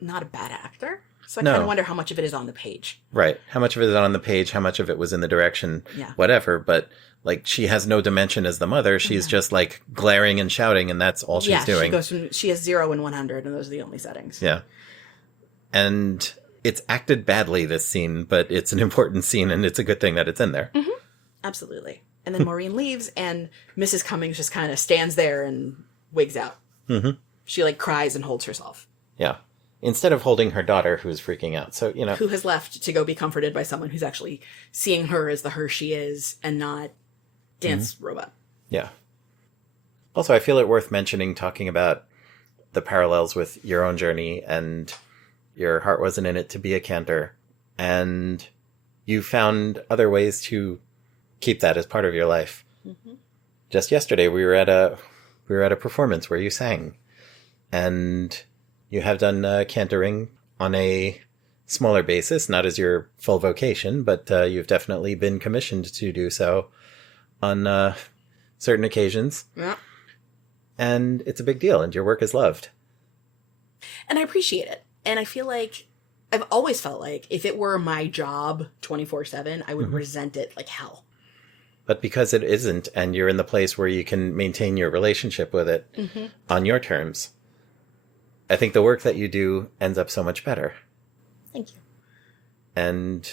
not a bad actor. So I No. kind of wonder how much of it is on the page. Right. How much of it is on the page, how much of it was in the direction, whatever. But, like, she has no dimension as the mother. She's just, like, glaring and shouting, and that's all she's doing. She has 0 and 100, and those are the only settings. Yeah. And it's acted badly, this scene, but it's an important scene, and it's a good thing that it's in there. Mm-hmm. Absolutely. And then Maureen leaves, and Mrs. Cummings just kind of stands there and wigs out. Mm-hmm. She, like, cries and holds herself. Yeah. Instead of holding her daughter who's freaking out. So, Who has left to go be comforted by someone who's actually seeing her as the her she is and not dance robot. Yeah. Also, I feel it worth mentioning, talking about the parallels with your own journey, and your heart wasn't in it to be a cantor. And you found other ways to keep that as part of your life. Mm-hmm. Just yesterday, we were at a performance where you sang, and you have done cantoring on a smaller basis, not as your full vocation, but you've definitely been commissioned to do so on certain occasions. Yeah. And it's a big deal, and your work is loved. And I appreciate it. And I feel like, I've always felt like, if it were my job 24/7, I would resent it like hell. But because it isn't, and you're in the place where you can maintain your relationship with it on your terms, I think the work that you do ends up so much better. Thank you. And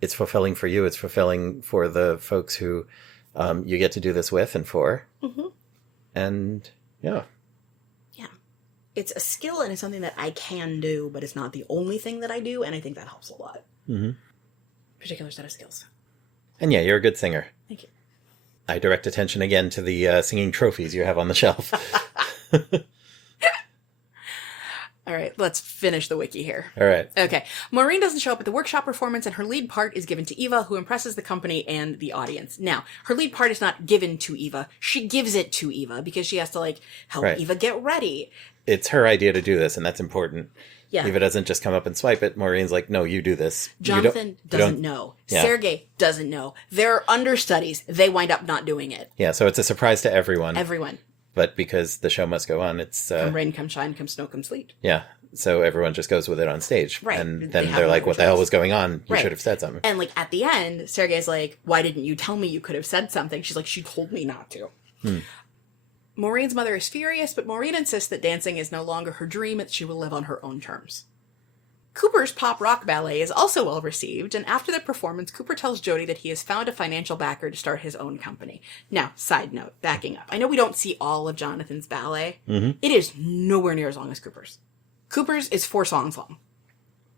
it's fulfilling for you. It's fulfilling for the folks who you get to do this with and for. Mm-hmm. And, yeah. Yeah. It's a skill and it's something that I can do, but it's not the only thing that I do, and I think that helps a lot. Mm-hmm. Particular set of skills. And yeah, you're a good singer. Thank you. I direct attention again to the singing trophies you have on the shelf. All right, let's finish the wiki here. All right. Okay. Maureen doesn't show up at the workshop performance, and her lead part is given to Eva, who impresses the company and the audience. Now, her lead part is not given to Eva. She gives it to Eva because she has to, like, help Eva get ready. It's her idea to do this, and that's important. Yeah. Eva doesn't just come up and swipe it. Maureen's like, no, you do this. Jonathan doesn't know. Yeah. Sergei doesn't know. They're understudies. They wind up not doing it. Yeah, so it's a surprise to everyone. Everyone. But because the show must go on, it's... come rain, come shine, come snow, come sleet. Yeah, so everyone just goes with it on stage. Right. And then they're like, what the hell was going on? You should have said something. And, like, at the end, Sergei's like, why didn't you tell me you could have said something? She's like, she told me not to. Maureen's mother is furious, but Maureen insists that dancing is no longer her dream, and she will live on her own terms. Cooper's pop rock ballet is also well received, and after the performance, Cooper tells Jody that he has found a financial backer to start his own company. Now, side note, backing up. I know we don't see all of Jonathan's ballet. Mm-hmm. It is nowhere near as long as Cooper's. Cooper's is 4 songs long.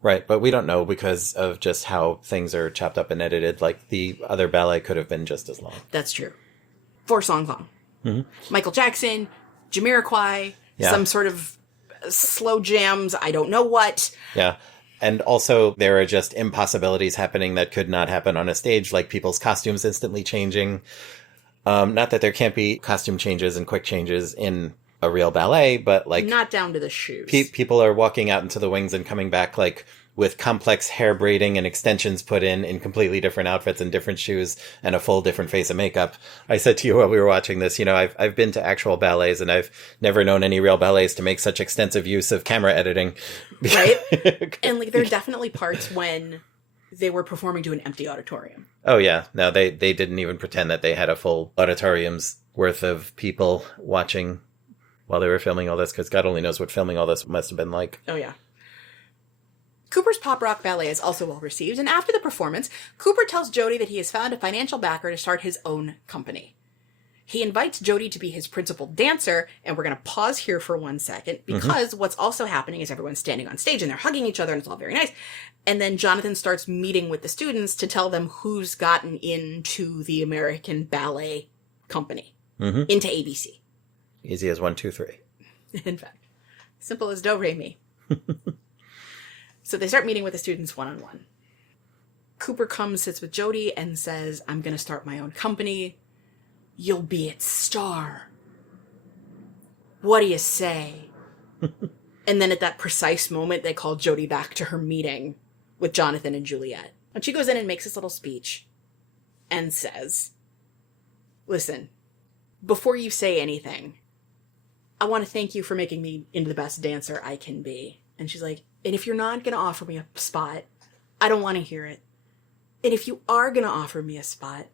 Right, but we don't know because of just how things are chopped up and edited. Like, the other ballet could have been just as long. That's true. 4 songs long. Mm-hmm. Michael Jackson, Jamiroquai, some sort of slow jams, I don't know what. Yeah. And also, there are just impossibilities happening that could not happen on a stage, like people's costumes instantly changing. Not that there can't be costume changes and quick changes in a real ballet, but like... Not down to the shoes. People are walking out into the wings and coming back like with complex hair braiding and extensions put in completely different outfits and different shoes and a full different face of makeup. I said to you while we were watching this, I've been to actual ballets and I've never known any real ballets to make such extensive use of camera editing. Right? And like there are definitely parts when they were performing to an empty auditorium. Oh yeah. No, they didn't even pretend that they had a full auditorium's worth of people watching while they were filming all this, because God only knows what filming all this must have been like. Oh yeah. Cooper's pop rock ballet is also well received, and after the performance, Cooper tells Jody that he has found a financial backer to start his own company. He invites Jody to be his principal dancer, and we're going to pause here for 1 second, because what's also happening is everyone's standing on stage and they're hugging each other, and it's all very nice. And then Jonathan starts meeting with the students to tell them who's gotten into the American Ballet Company, into ABC. Easy as 1, 2, 3. In fact, simple as do, re, mi. So they start meeting with the students one-on-one. Cooper comes, sits with Jody, and says, I'm going to start my own company. You'll be its star. What do you say? And then at that precise moment, they call Jody back to her meeting with Jonathan and Juliet. And she goes in and makes this little speech and says, listen, before you say anything, I want to thank you for making me into the best dancer I can be. And she's like, and if you're not going to offer me a spot, I don't want to hear it. And if you are going to offer me a spot,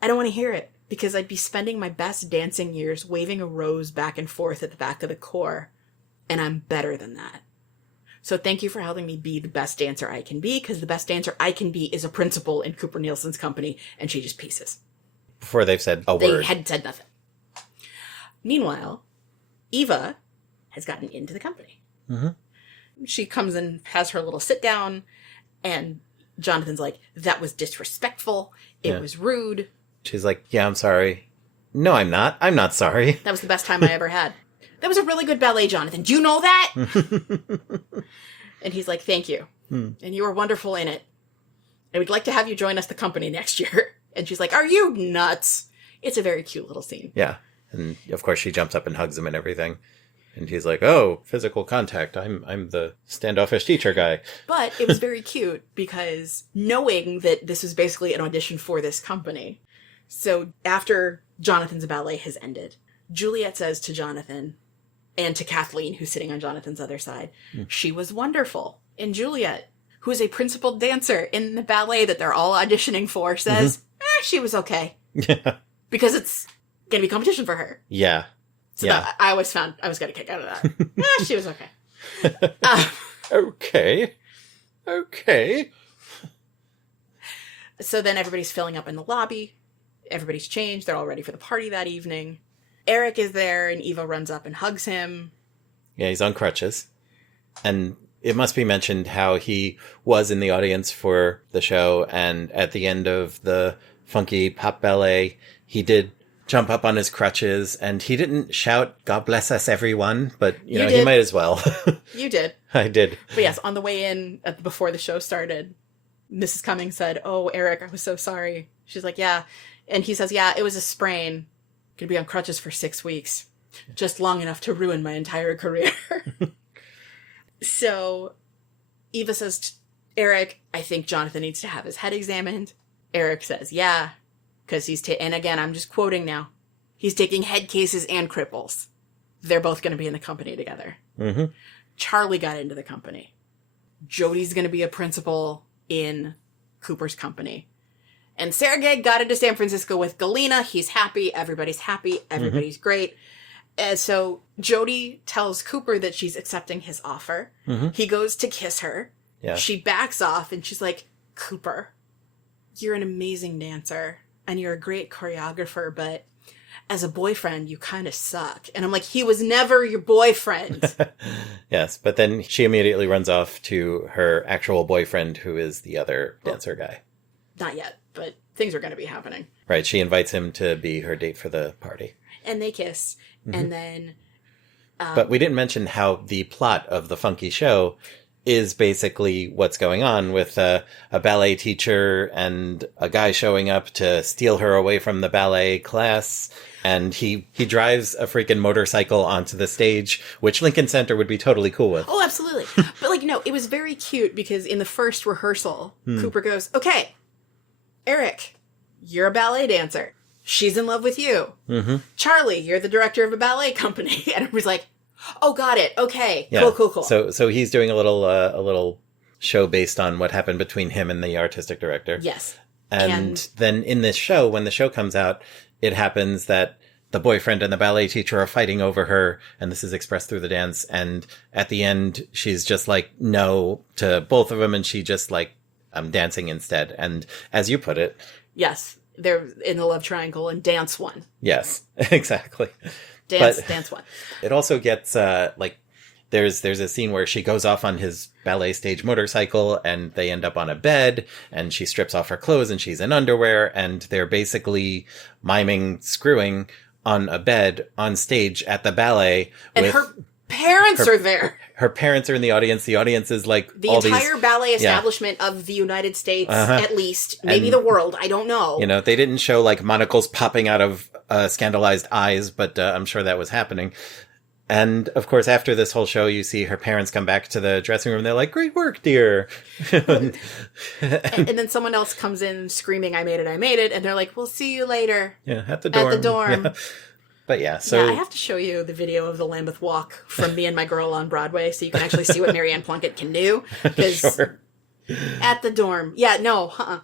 I don't want to hear it, because I'd be spending my best dancing years waving a rose back and forth at the back of the corps, and I'm better than that. So thank you for helping me be the best dancer I can be, because the best dancer I can be is a principal in Cooper Nielsen's company, and she just pieces. Before they've said a word. They had said nothing. Meanwhile, Eva has gotten into the company. Mm-hmm. She comes and has her little sit down, and Jonathan's like, that was disrespectful. It was rude. She's like, yeah, I'm sorry. No, I'm not. I'm not sorry. That was the best time I ever had. That was a really good ballet, Jonathan. Do you know that? And he's like, thank you. And you were wonderful in it. And we'd like to have you join us the company next year. And she's like, are you nuts? It's a very cute little scene. Yeah. And of course she jumps up and hugs him and everything. And he's like, oh, physical contact. I'm the standoffish teacher guy. But it was very cute because knowing that this was basically an audition for this company. So after Jonathan's ballet has ended, Juliet says to Jonathan and to Kathleen, who's sitting on Jonathan's other side, she was wonderful. And Juliet, who is a principal dancer in the ballet that they're all auditioning for, says, she was okay. Yeah. Because it's going to be competition for her. Yeah. So that, I always got a kick out of that. She was okay. Okay. So then everybody's filling up in the lobby. Everybody's changed. They're all ready for the party that evening. Eric is there, and Eva runs up and hugs him. Yeah, he's on crutches. And it must be mentioned how he was in the audience for the show, and at the end of the funky pop ballet, he did jump up on his crutches, and he didn't shout, "God bless us, everyone," but, you know, he might as well. You did. I did. But yes, on the way in, before the show started, Mrs. Cummings said, "Oh, Eric, I was so sorry." She's like, "Yeah." And he says, "Yeah, it was a sprain. Gonna be on crutches for 6 weeks. Just long enough to ruin my entire career." So Eva says to Eric, "I think Jonathan needs to have his head examined." Eric says, "Yeah," because and again, I'm just quoting now, he's taking head cases and cripples. They're both going to be in the company together. Mm-hmm. Charlie got into the company. Jody's going to be a principal in Cooper's company. And Sergei got into San Francisco with Galina. He's happy. Everybody's happy. Everybody's great. And so Jody tells Cooper that she's accepting his offer. Mm-hmm. He goes to kiss her. Yeah. She backs off and she's like, "Cooper, you're an amazing dancer and you're a great choreographer, but as a boyfriend, you kind of suck." And I'm like, he was never your boyfriend. Yes, but then she immediately runs off to her actual boyfriend, who is the other dancer guy. Not yet, but things are going to be happening. Right, she invites him to be her date for the party. And they kiss. Mm-hmm. And then... but we didn't mention how the plot of the funky show is basically what's going on with a ballet teacher and a guy showing up to steal her away from the ballet class. And he drives a freaking motorcycle onto the stage, which Lincoln Center would be totally cool with. Oh, absolutely. But, like, no, it was very cute because in the first rehearsal, Cooper goes, "Okay, Eric, you're a ballet dancer. She's in love with you. Mm-hmm. Charlie, you're the director of a ballet company." And everybody's like, "Oh, got it. Okay. Yeah. Cool. So he's doing a little show based on what happened between him and the artistic director. Yes. And then in this show, when the show comes out, it happens that the boyfriend and the ballet teacher are fighting over her, and this is expressed through the dance. And at the end, she's just like, no to both of them, and she just like, "I'm dancing instead." And as you put it... Yes. They're in the love triangle, and dance won. Yes, exactly. Dance won. It also gets, there's a scene where she goes off on his ballet stage motorcycle, and they end up on a bed, and she strips off her clothes, and she's in underwear, and they're basically miming screwing on a bed on stage at the ballet. And her parents are there. Her parents are in the audience. The audience is like the entire ballet establishment of the United States, at least. Maybe the world. I don't know. You know, they didn't show like monocles popping out of scandalized eyes, but I'm sure that was happening. And of course, after this whole show, you see her parents come back to the dressing room. They're like, "Great work, dear." and then someone else comes in screaming, "I made it." And they're like, "We'll see you later." Yeah, at the dorm. Yeah. But yeah, so... Yeah, I have to show you the video of the Lambeth Walk from Me and My Girl on Broadway so you can actually see what Marianne Plunkett can do. Sure. At the dorm. Yeah, no,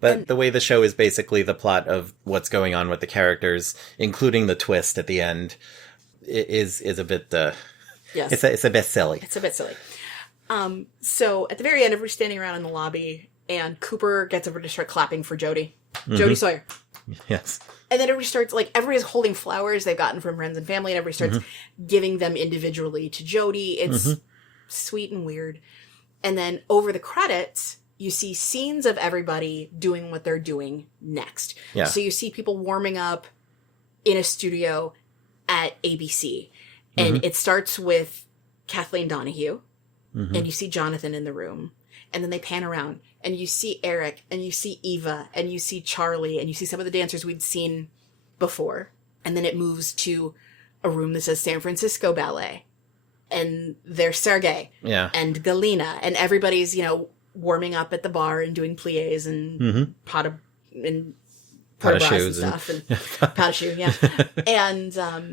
But the way the show is basically the plot of what's going on with the characters, including the twist at the end, is a bit... yes. It's a bit silly. It's a bit silly. So at the very end, everybody's standing around in the lobby, and Cooper gets over to start clapping for Jody. Mm-hmm. Jody Sawyer. Yes. And then everybody starts, like, everybody's holding flowers they've gotten from friends and family, and everybody starts giving them individually to Jody. It's sweet and weird. And then over the credits, you see scenes of everybody doing what they're doing next. Yeah. So you see people warming up in a studio at ABC. And it starts with Kathleen Donahue, and you see Jonathan in the room. And then they pan around, and you see Eric, and you see Eva, and you see Charlie, and you see some of the dancers we'd seen before. And then it moves to a room that says San Francisco Ballet. And there's Sergei and Galina, and everybody's, you know, warming up at the bar and doing pliés and pot of shoes and stuff. And pot of shoe, yeah. And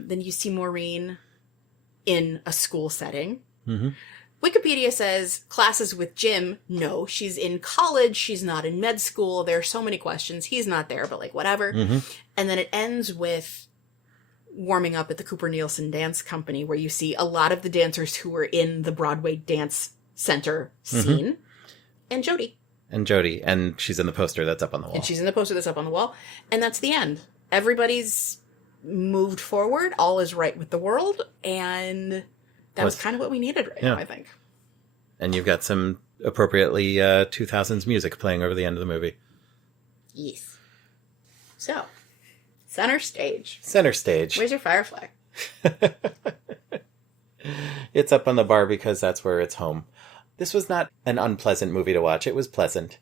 then you see Maureen in a school setting. Wikipedia says classes with Jim. No, she's in college. She's not in med school. There are so many questions. He's not there, but like whatever. And then it ends with warming up at the Cooper Nielsen Dance Company, where you see a lot of the dancers who were in the Broadway Dance Center scene. And Jody. And she's in the poster that's up on the wall. And that's the end. Everybody's moved forward. All is right with the world. And That was kind of what we needed now, I think. And you've got some appropriately 2000s music playing over the end of the movie. Yes. So, center stage. Center stage. Where's your firefly? It's up on the bar because that's where it's home. This was not an unpleasant movie to watch. It was pleasant.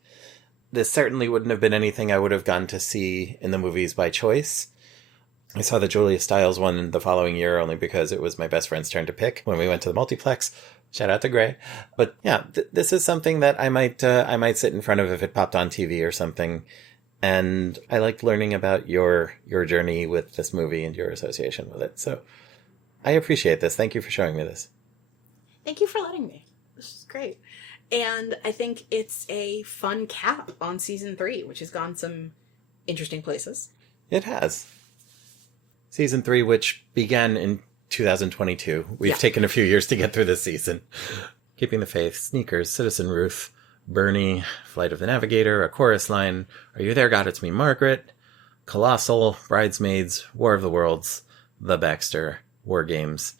This certainly wouldn't have been anything I would have gone to see in the movies by choice. I saw the Julia Stiles one the following year only because it was my best friend's turn to pick when we went to the multiplex. Shout out to Gray. But yeah, this is something that I might sit in front of if it popped on TV or something. And I liked learning about your journey with this movie and your association with it. So I appreciate this. Thank you for showing me this. Thank you for letting me. This is great. And I think it's a fun cap on season 3, which has gone some interesting places. It has. Season 3, which began in 2022. We've taken a few years to get through this season. Keeping the Faith, Sneakers, Citizen Ruth, Bernie, Flight of the Navigator, A Chorus Line, Are You There, God? It's Me, Margaret, Colossal, Bridesmaids, War of the Worlds, The Baxter, War Games,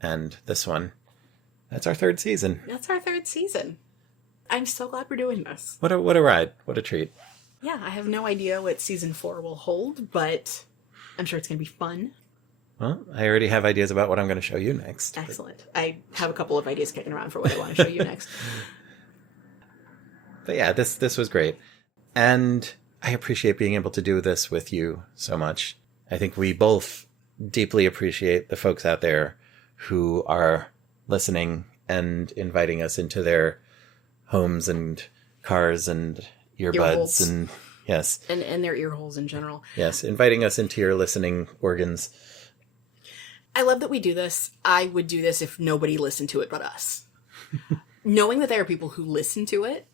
and this one. That's our 3rd season. That's our 3rd season. I'm so glad we're doing this. What a ride. What a treat. Yeah, I have no idea what season 4 will hold, but I'm sure it's going to be fun. Well, I already have ideas about what I'm going to show you next. Excellent. I have a couple of ideas kicking around for what I want to show you next. But yeah, this was great. And I appreciate being able to do this with you so much. I think we both deeply appreciate the folks out there who are listening and inviting us into their homes and cars and earbuds and yes. And their ear holes in general. Yes, inviting us into your listening organs. I love that we do this. I would do this if nobody listened to it but us. Knowing that there are people who listen to it.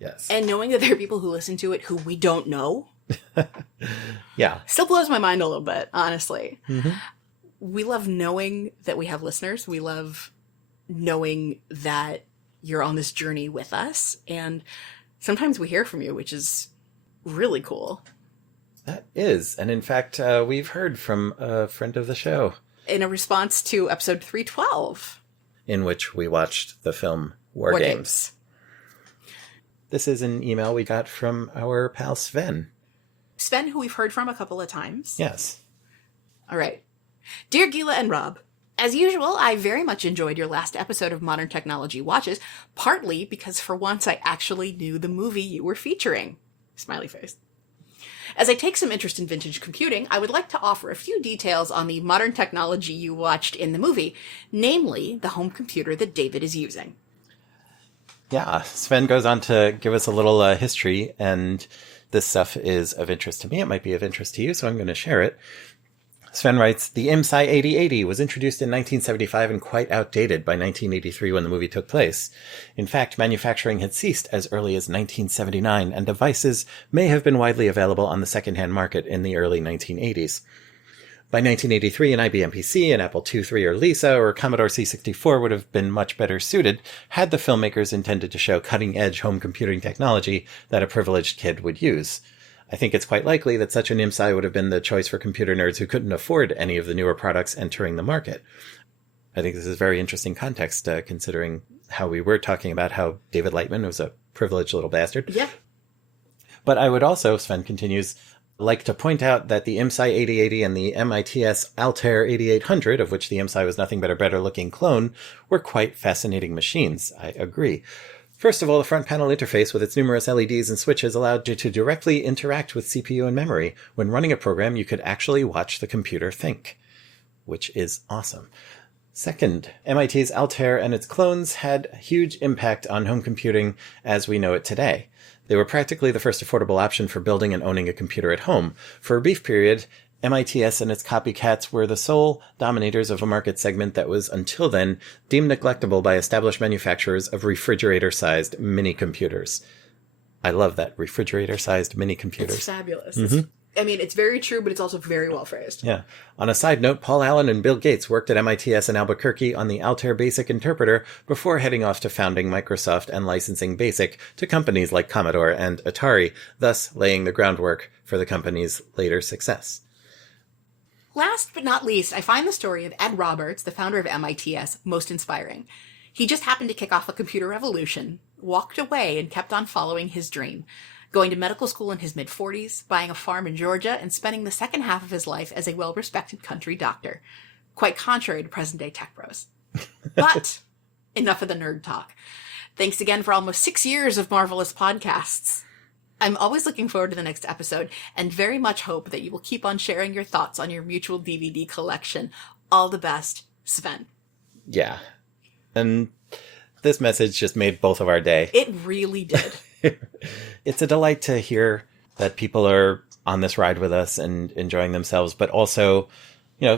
Yes. And knowing that there are people who listen to it who we don't know. Yeah. Still blows my mind a little bit, honestly. Mm-hmm. We love knowing that we have listeners. We love knowing that you're on this journey with us. And sometimes we hear from you, which is really cool. That is. And in fact, we've heard from a friend of the show. In a response to episode 312. In which we watched the film War Games. This is an email we got from our pal Sven. Sven, who we've heard from a couple of times. Yes. All right. Dear Gila and Rob, as usual, I very much enjoyed your last episode of Modern Technology Watches, partly because for once I actually knew the movie you were featuring. Smiley face. As I take some interest in vintage computing, I would like to offer a few details on the modern technology you watched in the movie, namely the home computer that David is using. Yeah, Sven goes on to give us a little history, and this stuff is of interest to me. It might be of interest to you, so I'm going to share it. Sven writes, the IMSI 8080 was introduced in 1975 and quite outdated by 1983 when the movie took place. In fact, manufacturing had ceased as early as 1979, and devices may have been widely available on the second-hand market in the early 1980s. By 1983, an IBM PC, an Apple II-3 or Lisa, or Commodore C64 would have been much better suited had the filmmakers intended to show cutting-edge home computing technology that a privileged kid would use. I think it's quite likely that such an IMSI would have been the choice for computer nerds who couldn't afford any of the newer products entering the market. I think this is very interesting context, considering how we were talking about how David Lightman was a privileged little bastard. Yeah. But I would also, Sven continues, like to point out that the IMSI 8080 and the MITS Altair 8800, of which the IMSI was nothing but a better-looking clone, were quite fascinating machines. I agree. First of all, the front panel interface with its numerous LEDs and switches allowed you to directly interact with CPU and memory. When running a program, you could actually watch the computer think, which is awesome. Second, MIT's Altair and its clones had a huge impact on home computing as we know it today. They were practically the first affordable option for building and owning a computer at home. For a brief period, MITS and its copycats were the sole dominators of a market segment that was, until then, deemed neglectable by established manufacturers of refrigerator-sized mini-computers. I love that, refrigerator-sized mini-computers. It's fabulous. Mm-hmm. I mean, it's very true, but it's also very well phrased. Yeah. On a side note, Paul Allen and Bill Gates worked at MITS in Albuquerque on the Altair BASIC interpreter before heading off to founding Microsoft and licensing BASIC to companies like Commodore and Atari, thus laying the groundwork for the company's later success. Last but not least, I find the story of Ed Roberts, the founder of MITS, most inspiring. He just happened to kick off a computer revolution, walked away, and kept on following his dream, going to medical school in his mid-40s, buying a farm in Georgia, and spending the second half of his life as a well-respected country doctor. Quite contrary to present-day tech bros. But enough of the nerd talk. Thanks again for almost 6 years of marvelous podcasts. I'm always looking forward to the next episode and very much hope that you will keep on sharing your thoughts on your mutual DVD collection. All the best, Sven. Yeah. And this message just made both of our day. It really did. It's a delight to hear that people are on this ride with us and enjoying themselves, but also,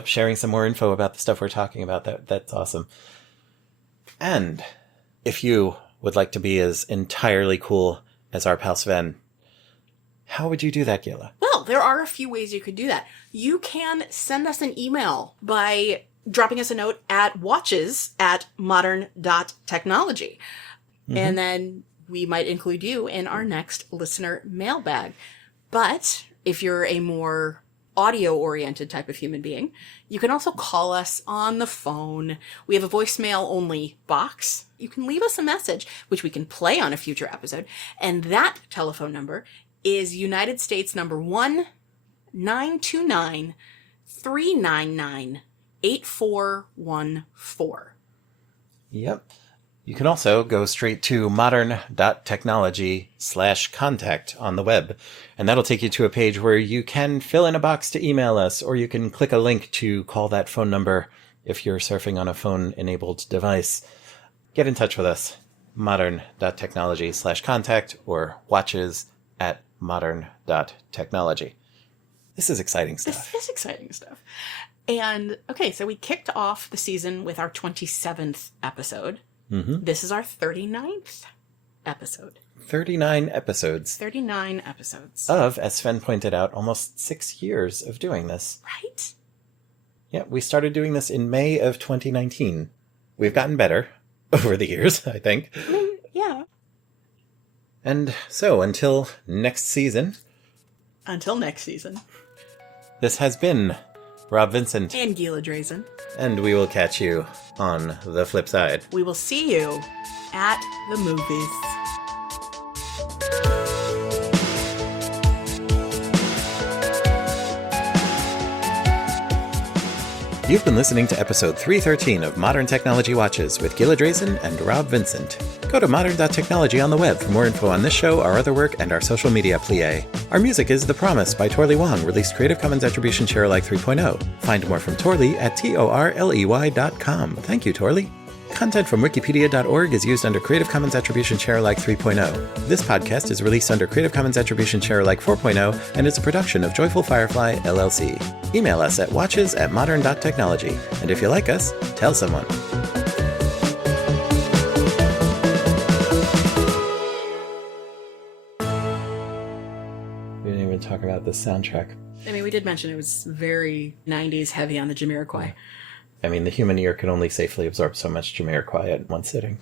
sharing some more info about the stuff we're talking about. That's awesome. And if you would like to be as entirely cool as our pal Sven, how would you do that, Gila? Well, there are a few ways you could do that. You can send us an email by dropping us a note at watches@modern.technology. Mm-hmm. And then we might include you in our next listener mailbag. But if you're a more audio-oriented type of human being, you can also call us on the phone. We have a voicemail-only box. You can leave us a message, which we can play on a future episode. And that telephone number is United States number 1-929-399-8414. Yep. You can also go straight to modern.technology/contact on the web, and that'll take you to a page where you can fill in a box to email us, or you can click a link to call that phone number if you're surfing on a phone-enabled device. Get in touch with us, modern.technology/contact or watches@modern.technology. This is exciting stuff. This is exciting stuff. And, okay, so we kicked off the season with our 27th episode. Mm-hmm. This is our 39th episode. 39 episodes. 39 episodes. Of, as Sven pointed out, almost 6 years of doing this. Right? Yeah, we started doing this in May of 2019. We've gotten better over the years, I think. Yeah. And so, until next season. This has been Rob Vincent. And Gila Drazen. And we will catch you on the flip side. We will see you at the movies. You've been listening to episode 313 of Modern Technology Watches with Gila Drazen and Rob Vincent. Go to modern.technology on the web for more info on this show, our other work, and our social media plie. Our music is The Promise by Torley Wong, released Creative Commons Attribution Share Alike 3.0. Find more from Torley at torley.com. Thank you, Torley. Content from wikipedia.org is used under Creative Commons Attribution Share Alike 3.0. This podcast is released under Creative Commons Attribution Share Alike 4.0 and is a production of Joyful Firefly, LLC. Email us at watches@modern.technology. And if you like us, tell someone. We didn't even talk about the soundtrack. I mean, we did mention it was very 90s heavy on the Jamiroquai. I mean, the human ear can only safely absorb so much Jamiroquai at one sitting.